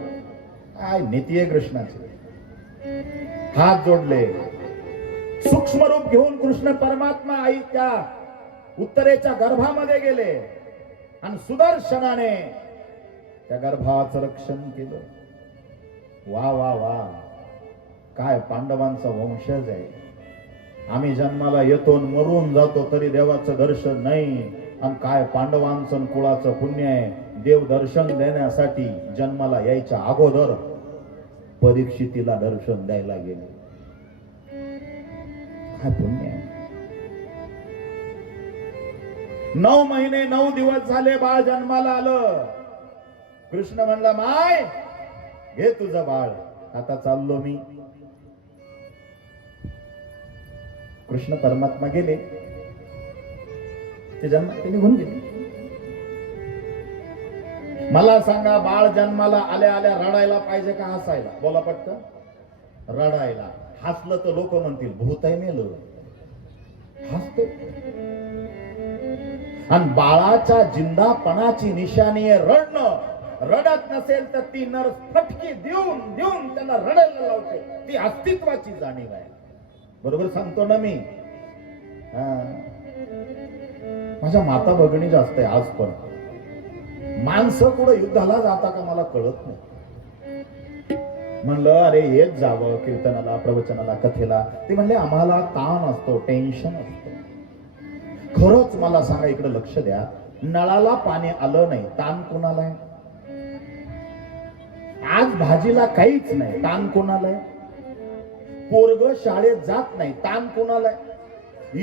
काय नीती आहे कृष्णाची. हात जोडले. सूक्ष्म रूप घेऊन कृष्ण परमात्मा आई त्या उत्तरेच्या गर्भामध्ये गेले आणि सुदर्शनाने त्या गर्भाचं रक्षण केलं. वा वा वा, काय पांडवांचा वंशज आहे. आम्ही जन्माला येतो मरून जातो तरी देवाचं दर्शन नाही. आणि काय पांडवांचं कुळाचं पुण्य आहे. देव दर्शन देण्यासाठी जन्माला यायच्या अगोदर परीक्षितीला दर्शन द्यायला गेले. काय पुण्य आहे. 9 महिने 9 दिवस झाले बाळ जन्माला आलं. कृष्ण म्हणला, माय घे तुझं बाळ, आता चाललो मी. कृष्ण परमात्मा गेले, ते निघून गेले. मला सांगा, बाळ जन्माला आल्या आल्या रडायला पाहिजे का हसायला? बोला पटकन. रडायला. हसलं तर लोक म्हणतील भूताई मेलं. हसते. आणि बाळाच्या जिंदापणाची निशाणी आहे रडणं. रडत नसेल तर ती नर्स फटकी देऊन देऊन त्याला रडायला लावते. ती अस्तित्वाची जाणीव आहे. बरोबर सांगतो ना मी? माझ्या माता भगिनी जास्त आहे आज पण. माणसं कुठं युद्धाला जाता का मला कळत नाही. म्हणलं अरे येत जावं कीर्तनाला, प्रवचनाला, कथेला. ते म्हणले आम्हाला ताण असतो, टेन्शन असतो. खरंच मला सांगा, इकडे लक्ष द्या. नळाला पाणी आलं नाही, ताण कोणाला आहे? आज भाजीला काहीच नाही, ताण कोणाला आहे? पोरग शाळेत जात नाही, ताण कोणाला आहे?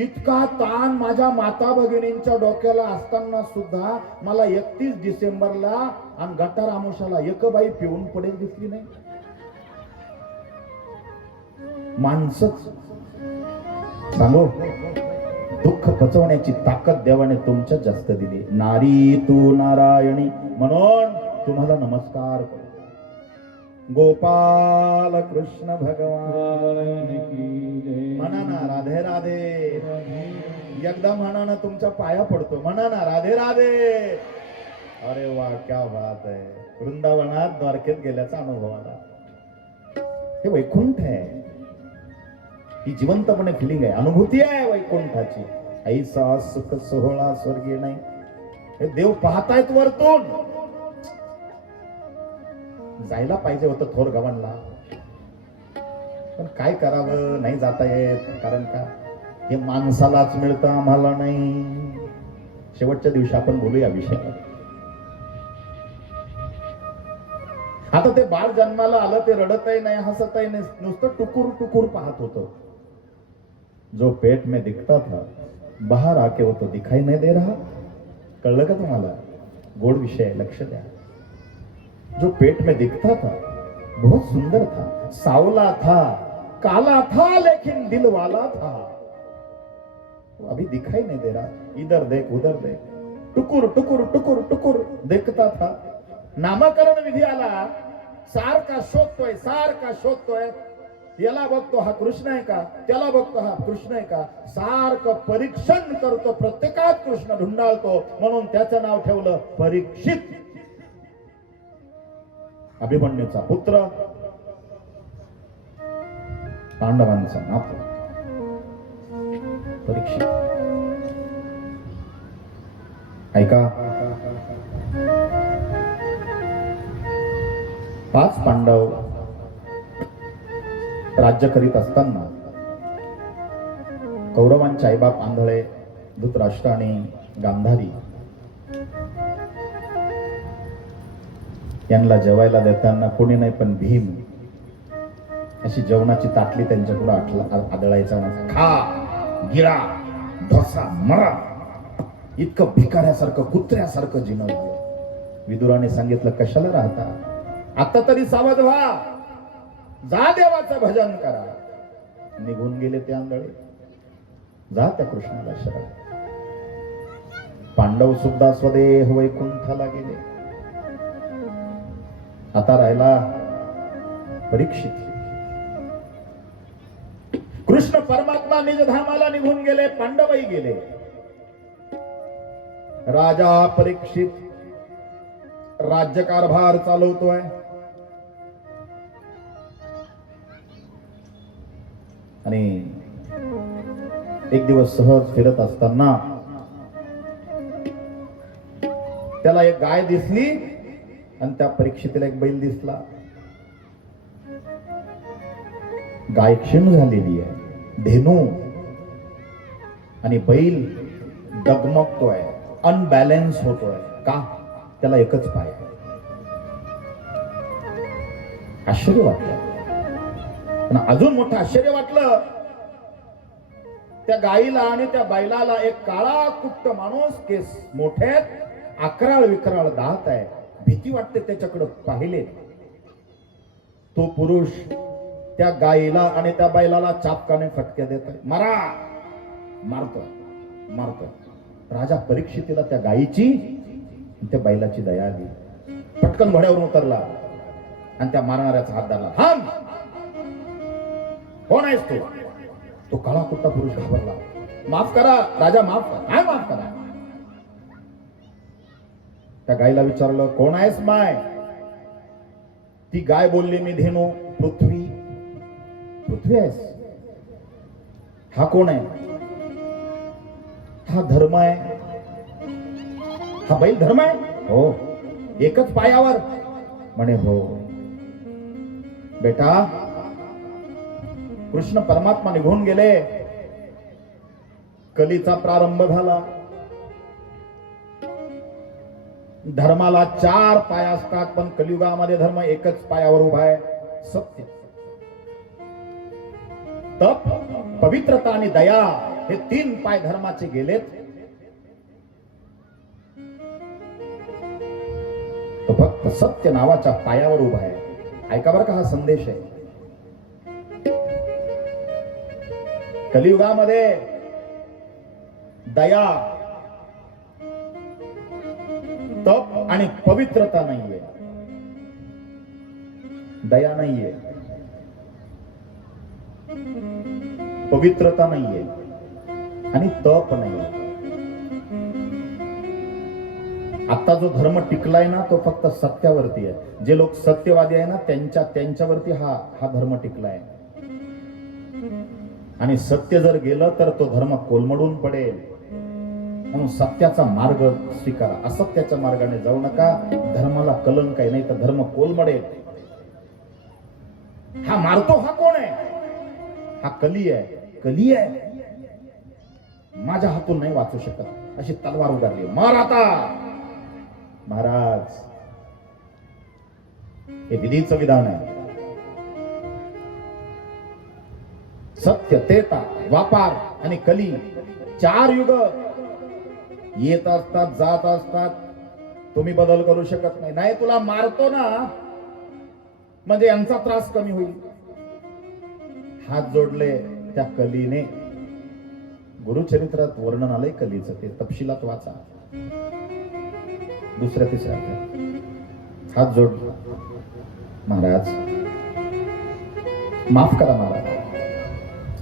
इतका ताण माझ्या माता भगिनींच्या डोक्याला असताना सुद्धा मला 31 डिसेंबरला आणि गटार आमुषाला एक बाई पिऊन पडेल दिसली नाही. माणसंच सांगू, दुःख पचवण्याची ताकद देवाने तुमच्यात जास्त दिली. नारी तू नारायणी, म्हणून तुम्हाला नमस्कार करतो. गोपाल कृष्ण भगवान की जय. म्हणा ना राधे राधे. एकदा म्हणा ना, तुमच्या पाया पडतो. म्हणा ना राधे राधे. अरे वा, क्या बात आहे. वृंदावनात द्वारकेत गेल्याचा अनुभव आला. हे वैकुंठ आहे. ही जिवंतपणे फिलिंग आहे, अनुभूती आहे वैकुंठाची. ऐसा सुख सोहळा स्वर्गीय नाही. हे देव पाहतायत वरतून. जायला पाहिजे होतं थोर गव्हाणला, पण काय करावं, नाही जाता येत. कारण का, हे माणसालाच मिळतं, आम्हाला नाही. शेवटच्या दिवशी आपण बोलूया विषयावर. आता ते बाळ जन्माला आलं, ते रडतही नाही, हसतही नाही, नुसतं टुकुर टुकुर पाहत होतं. जो पेट में दिखता था बाहर आके वो तो दिखाई नहीं दे रहा. कळलं का तुम्हाला? गोड विषय, लक्ष द्या. जो पेट में दिखता था बहुत सुंदर था, सावला था, काला था, लेकिन दिल वाला था. वो अभी दिखाई नहीं दे रहा. इधर देख उधर देख, टुकुर टुकुर टुकुर टुकुर देखता था. नामकरण विधी आला, सारखा शोधतोय, सारखा शोधतोय. याला बघतो हा कृष्ण आहे का, त्याला बघतो हा कृष्ण आहे का, सारखं परीक्षण करतो. प्रत्येकात कृष्ण ढुंडाळतो, म्हणून त्याचं नाव ठेवलं परीक्षित. अभिमन्यूचा पुत्र, पांडवांचा नातू परीक्षित. ऐका, 5 पांडव राज्य करीत असताना कौरवांचे आईबाप आंधळे धृतराष्ट्र आणि गांधारी यांना जेवायला देताना कोणी नाही पण भीम अशी जेवणाची ताटली त्यांच्या पुढे आदळायचा. खा, गिळा, ढोसा, मरा. इतकं भिकाऱ्यासारखं, कुत्र्यासारखं जिनवलं. विदुराने सांगितलं, कशाला राहता, आता तरी सावध व्हा, जा देवाचं भजन करा. निघून गेले ते आंधळे. जा त्या कृष्णाला शरण. पांडव सुद्धा स्वदेह वैकुंठाला गेले. आता राहिला परीक्षित. कृष्ण परमात्मा निजधामाला निघून गेले, पांडवही गेले. राजा परीक्षित राज्यकारभार चालवतोय. आणि एक दिवस सहज फिरत असताना त्याला एक गाय दिसली आणि त्या परीक्षितीला एक बैल दिसला. गाय क्षीण झालेली आहे, धेनू, आणि बैल डगमगतोय, अनबॅलन्स होतोय. का? त्याला एकच पाय आहे. आश्चर्य वाटलं. पण अजून मोठं आश्चर्य वाटलं, त्या गाईला आणि त्या बैलाला एक काळा कुट्ट माणूस, केस मोठे, अकराळ विकराळ दात आहे. भीती वाटते त्याच्याकडे पाहिले. तो पुरुष त्या गाईला आणि त्या बैलाला चापकाने फटके देतोय. मारा, मारतोय, मारतोय. राजा परीक्षितीला त्या गाईची त्या बैलाची दया आली. पटकन घोड्यावरून उतरला आणि त्या मारणाऱ्याचा हात धरला. थांब, कोण आहेस तू? तो काळा कुट्टा पुरुष घाबरला. माफ करा राजा, माफ करा. काय माफ करा? त्या गाईला विचारलं, कोण आहेस माय? ती गाय बोलली, मी धेनू, पृथ्वी. पृथ्वी आहेस? हा कोण आहे? हा धर्म आहे. हा बैल धर्म आहे? हो. एकच पायावर? म्हणे हो. बेटा, कृष्ण परमात्मा निघून गेले, कलीचा प्रारंभ झाला. धर्माला 4 पाय असतात, पण कलियुगामध्ये धर्म एकच पायावर उभा आहे, सत्य. तप, पवित्रता आणि दया हे 3 पाय धर्माचे गेलेत. तो फक्त सत्य नावाच्या पायावर उभा आहे. ऐका बरं का, हा संदेश आहे. कलियुगामध्ये दया, तप आणि पवित्रता नाहीये. दया नाहीये, पवित्रता नाहीये आणि तप नाहीये. आता जो धर्म टिकलाय ना, तो फक्त सत्यावरती आहे. जे लोक सत्यवादी आहे ना, त्यांच्यावरती हा धर्म टिकलाय. आणि सत्य जर गेलं तर तो धर्म कोलमडून पडेल. म्हणून सत्याचा मार्ग स्वीकारा, असत्याच्या मार्गाने जाऊ नका. धर्माला कलंक आहे, नाही तर धर्म कोलमडेल. हा मारतो, हा कोण आहे? हा कली आहे. कली आहे, माझ्या हातून नाही वाचू शकत, अशी तलवार उगारली. मार आता. महाराज, हे विधीचं विधान आहे. सत्य, तेता, व्यापार आणि कली 4 युग येत असतात, जात असतात. तुम्ही बदल करू शकत नाही. नाही, तुला मारतो ना, म्हणजे यांचा त्रास कमी होईल. हात जोडले त्या कलीने. गुरुचरित्रात वर्णन आलंय कलीचं, ते तपशिलात वाचा. 2-3 हात जोडला. महाराज, माफ करा महाराज,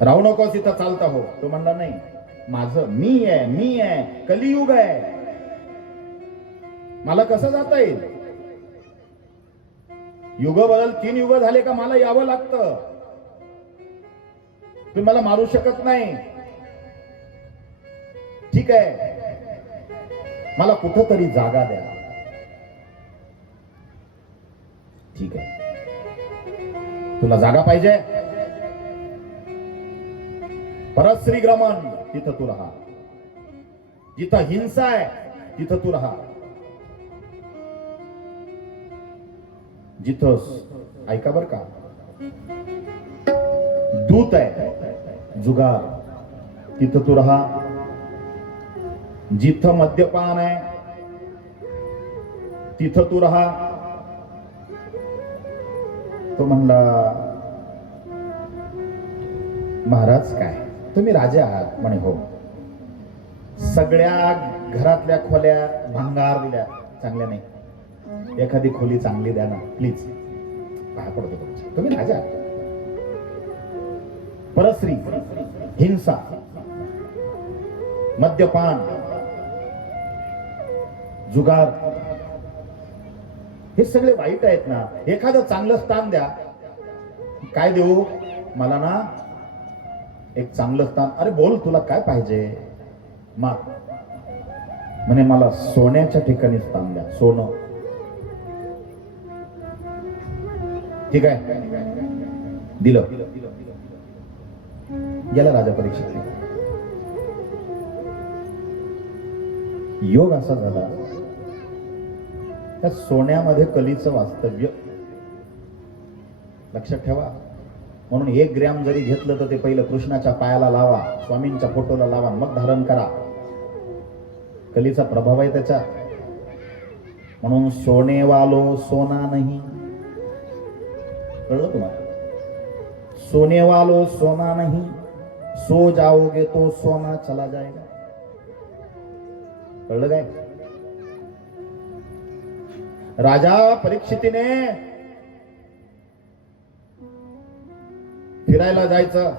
राहू नकोस इथं, चालता हो. तो म्हणला, नाही, माझं मी आहे, कलियुग आहे, मला कसं जाता येईल? युग बदल 3 युग झाले का मला यावं लागतं. तुम्ही मला मारू शकत नाही. ठीक आहे, मला कुठंतरी जागा द्या. ठीक आहे, तुला जागा पाहिजे? परत श्रीग्रमण, तिथं तू राहा. जिथं हिंसा आहे तिथं तू राहा. जिथं, ऐका बर का, दूत आहे, जुगार, तिथं तू राहा. जिथं मद्यपान आहे तिथं तू राहा. तो म्हणला, महाराज काय तुम्ही राजे आहात? म्हणे हो. सगळ्या घरातल्या खोल्या भंगार दिल्या, चांगल्या नाही. एखादी खोली चांगली द्या ना प्लीज, पाया पडतो तुमच्या, तुम्ही राजा. परस्त्री, हिंसा, मद्यपान, जुगार, हे सगळे वाईट आहेत ना. एखादं चांगलं स्थान द्या. काय देऊ? मला ना एक चांगलं स्थान. अरे बोल, तुला काय पाहिजे? माग. म्हणे मला सोन्याच्या ठिकाणी स्थान द्या, सोनं. ठीक आहे, दिलं. गेला राजा परीक्षित. योग असा झाला, त्या सोन्यामध्ये कलीचं वास्तव्य. लक्षात ठेवा. म्हणून 1 ग्रॅम जरी घेतलं तर ते पहिलं कृष्णाच्या पायाला लावा, स्वामींच्या फोटोला लावा, मग धारण करा. कलीचा प्रभाव आहे त्याचा. म्हणून सोने वालो सोना नहीं. कळलं तुम्हाला? सोने वालो सोना नहीं, सो जाओगे तो सोना चला जाएगा. कळलं काय? राजा परीक्षितीने फिरायला जायचं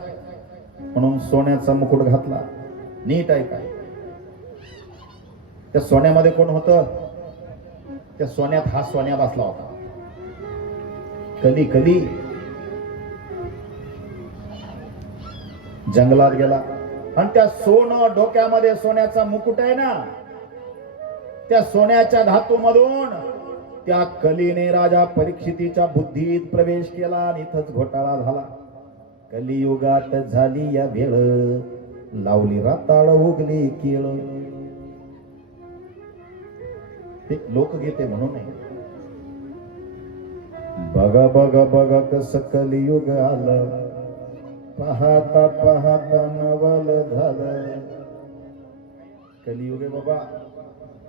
म्हणून सोन्याचा मुकुट घातला. नीट आहे काय? त्या सोन्यामध्ये कोण होतं? त्या सोन्यात हा सोन्या बसला होता. कली कली जंगलात गेला आणि त्या सोनं डोक्यामध्ये सोन्याचा मुकुट आहे ना, त्या सोन्याच्या धातूमधून त्या कलीने राजा परीक्षितीच्या बुद्धीत प्रवेश केला आणि इथंच घोटाळा झाला. कलियुगात झाली या वेळ, लावली राताळ उगली केळ. ते लोकगीते म्हणून नाही. बघा बघा बघा कसं कलियुग आलं, पाहता पाहता नवल झालं. कलियुग आहे बाबा,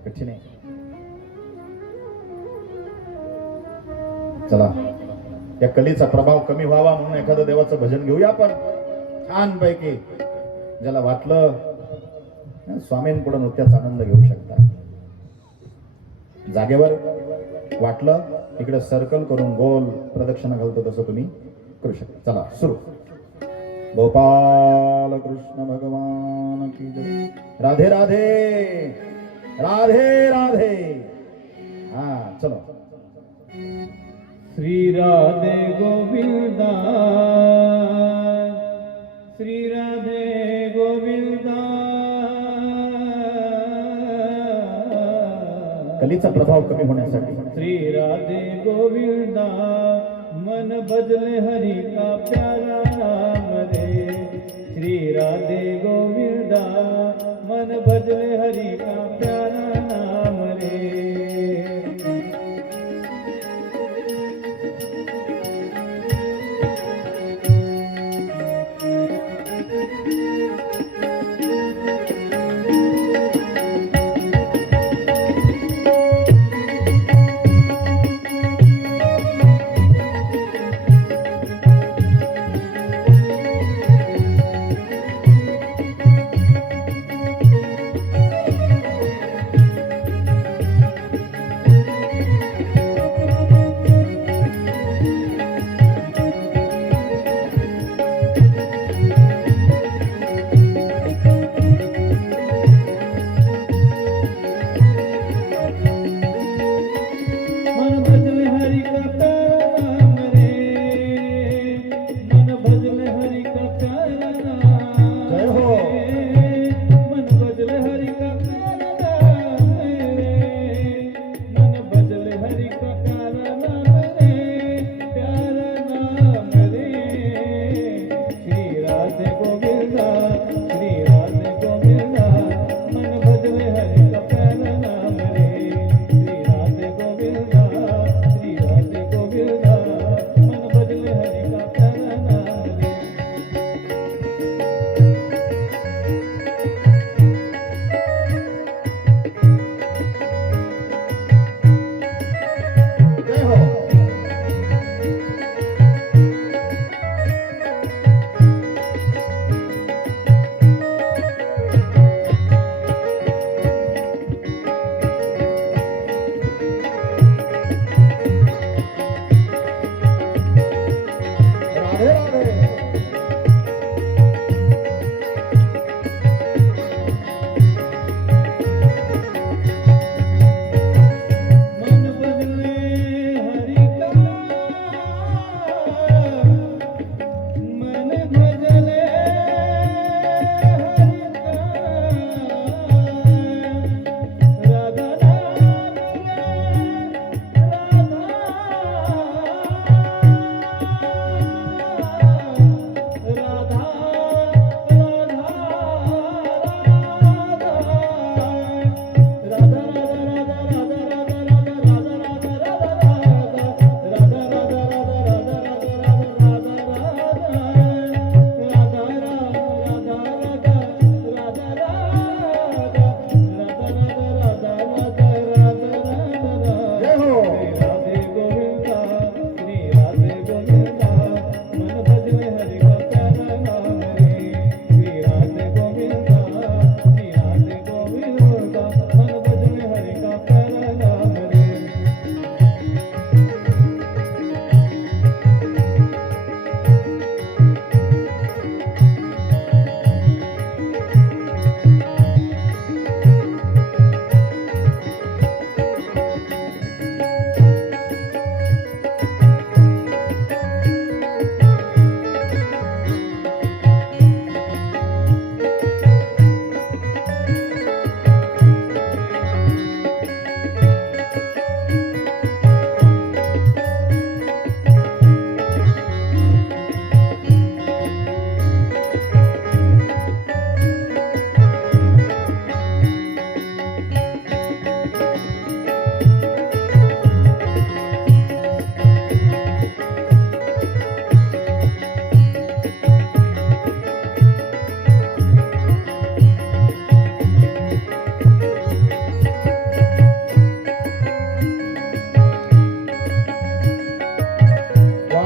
कठीण आहे. चला, या कलीचा प्रभाव कमी व्हावा म्हणून एखादं देवाचं भजन घेऊया आपण छान पैकी. ज्याला वाटलं स्वामींपुढे नृत्याचा आनंद घेऊ शकता. जागेवर वाटलं इकडे सर्कल करून गोल प्रदक्षिणा घालतो तसं तुम्ही करू शकता. चला सुरू. गोपाल कृष्ण भगवान की जय. राधे राधे राधे राधे. हा चलो. श्री राधे गोविंदा, श्री राधे गोविंदा. कलीचा प्रभाव कमी होण्यासाठी श्री राधे गोविंदा, मन भजले हरि का प्यारा नाम रे. श्री राधे गोविंदा, मन भजले हरि का प्यारा नाम रे.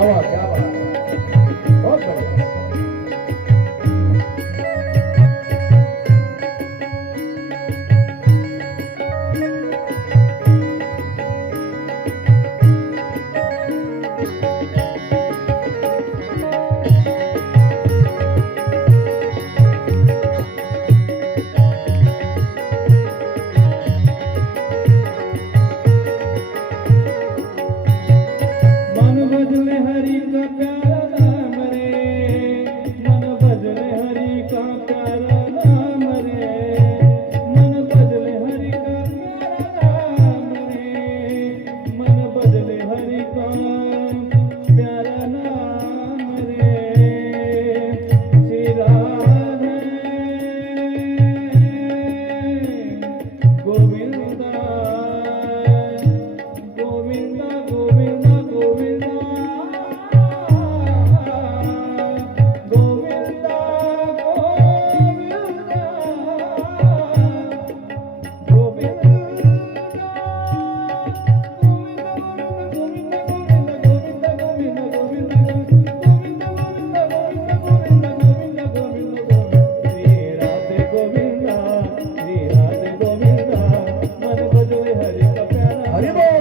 वाह वाह, क्या बात है. बहुत बढ़िया. मन बदले हरि का प्यारा नाम रे, मन बदले हरि का प्यारा नाम रे, मन बदले हरि का प्यारा नाम रे, मन बदले हरि का प्यारा नाम रे. श्री राधे गोविंदा गोविंदा गोविंदा गोविंदा गोविंदा हरि बोल.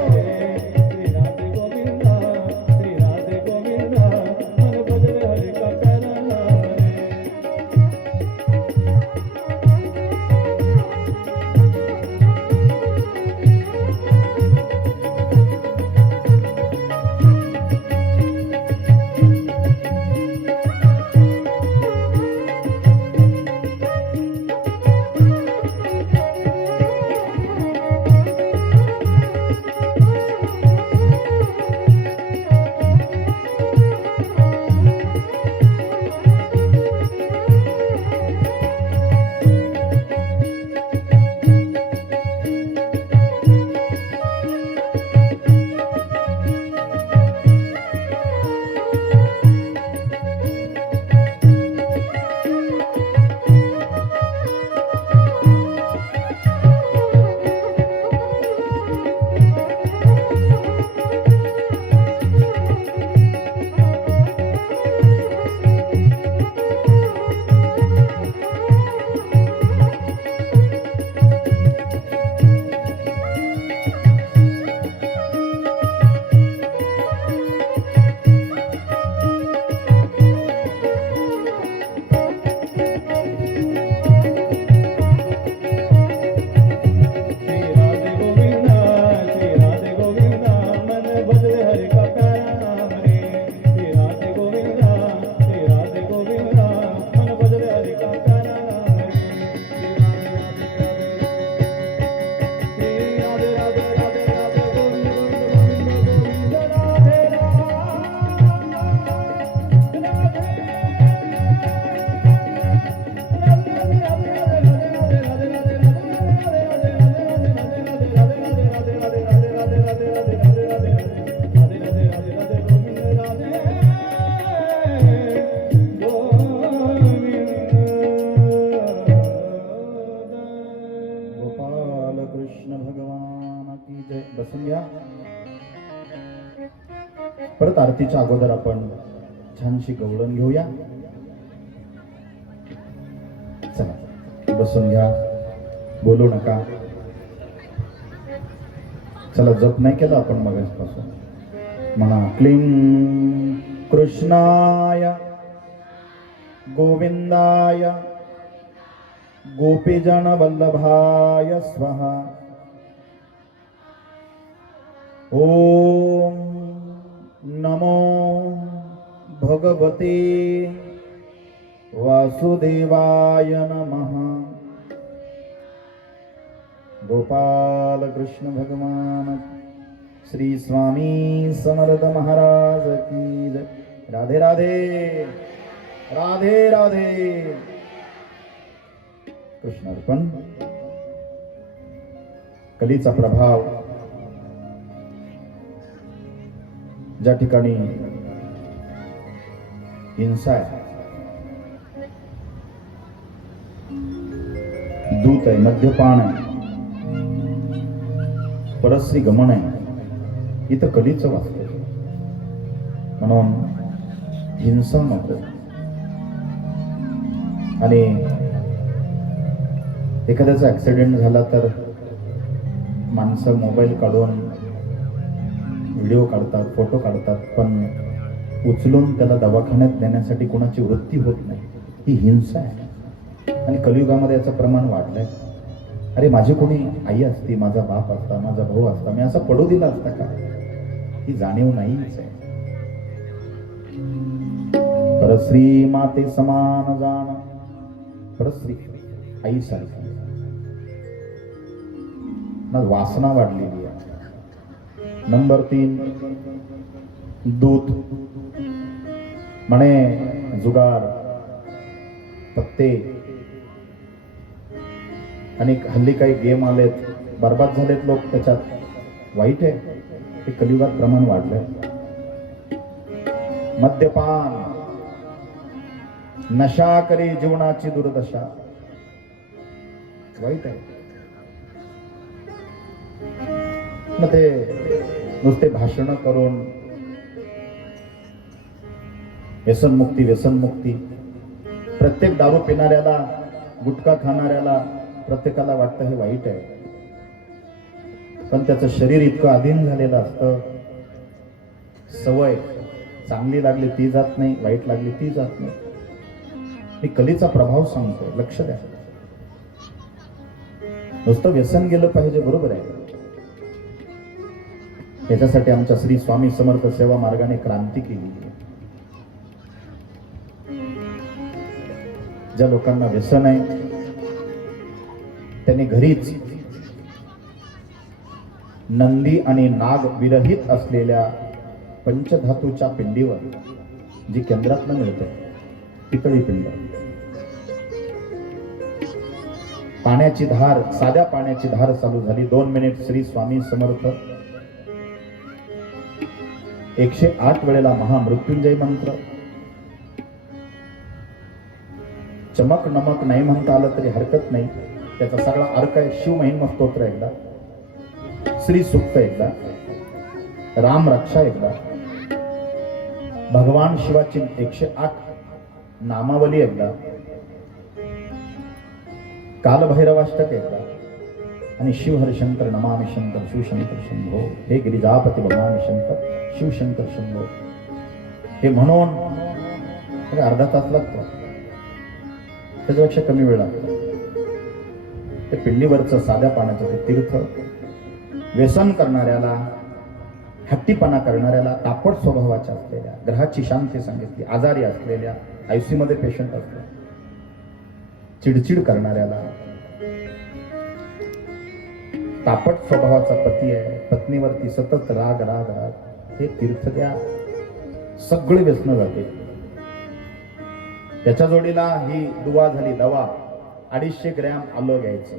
बसून घ्या. परत आरतीच्या अगोदर आपण छानशी गवळण घेऊया. चला बसून घ्या, बोलू नका. चला जप नाही केलं आपण मगाचपासून. म्हणा क्लीं कृष्णाय गोविंदाय गोपीजन वल्लभाय स्वाहा. ओम नमो भगवते वासुदेवाय नमः. गोपाल कृष्ण भगवान श्री स्वामी समर्थ महाराज की जय. राधे राधे राधे राधे. कृष्णार्पण. कलीचा प्रभाव ज्या ठिकाणी हिंसा आहे, दूत आहे, मद्यपान आहे, परस्त्री गमन आहे, इथं कलीचं वास्तव. म्हणून हिंसा नको. आणि एखाद्याचा ऍक्सिडेंट झाला तर माणसं मोबाईल काढून व्हिडिओ काढतात, फोटो काढतात, पण उचलून त्याला दवाखान्यात नेण्यासाठी कोणाची वृत्ती होत नाही. ही हिंसा आहे. आणि कलियुगामध्ये याचं प्रमाण वाढलंय. अरे माझी कोणी आई असती, माझा बाप असता, माझा भाऊ असता, मी असा पडू दिला असता का? ही जाणीव नाहीच आहे. परश्री माते समान जाण, परश्री आई सारखी ना. वासना वाढलेली आहे. नंबर 3, दूध. म्हणे जुगार, पत्ते आणि हल्ली काही गेम आलेत, बर्बाद झालेत लोक त्याच्यात. वाईट आहे. हे कलियुगात प्रमाण वाढलंय. मद्यपान, नशा करी जीवनाची दुर्दशा. वाईट आहे. मग ते नुसते भाषण करून व्यसनमुक्ती व्यसनमुक्ती. प्रत्येक दारू पिणाऱ्याला, गुटखा खाणाऱ्याला, प्रत्येकाला वाटतं हे वाईट आहे. पण त्याचं शरीर इतकं अधीन झालेलं असतं. सवय चांगली लागली ती जात नाही, वाईट लागली ती जात नाही. मी कलीचा प्रभाव सांगतोय, लक्ष द्या. नुसतं व्यसन गेलं पाहिजे, बरोबर आहे. याच्यासाठी आमच्या श्री स्वामी समर्थ सेवा मार्गाने क्रांती केली आहे. ज्या लोकांना व्यसन आहे त्यांनी घरीच नंदी आणि नाग विरहित असलेल्या पंचधातूच्या पिंडीवर, जी केंद्रातनं मिळते, पितळी पिंड, पाण्याची धार, साध्या पाण्याची धार चालू झाली. 2 मिनिट श्री स्वामी समर्थ 108 वेळेला महामृत्युंजय मंत्र. चमक नमक नाही म्हणता आलं तरी हरकत नाही. त्याचा सगळा अर्थ आहे. शिव महिमा स्तोत्र एकदा, श्री सुक्त एकदा, राम रक्षा एकदा, भगवान शिवाची 108 नामावली एकदा, कालभैरवाष्टक एकदा, आणि शिवहरशंकर नमामि शंकर शिवशंकर शंभो. हे गिरिजापती भगवान शंकर शिवशंकर शंभो. हे म्हणून अर्धा तास लागतो, त्याच्यापेक्षा कमी वेळ लागतो. ते पिंडीवरचं साध्या पाण्याचं ते तीर्थ व्यसन करणाऱ्याला, हट्टीपणा करणाऱ्याला, तापट स्वभावाच्या असलेल्या, ग्रहाची शांती सांगितली, आजारी असलेल्या, आयसीयू मध्ये पेशंट असतो, चिडचिड करणाऱ्याला, तापट स्वभावाचा पती आहे, पत्नीवरती सतत राग राग राग, हे तीर्थ द्या. सगळे व्यसन जाते. त्याच्या जोडीला ही दुवा झाली, दवा. 250 ग्रॅम आलं घ्यायचं.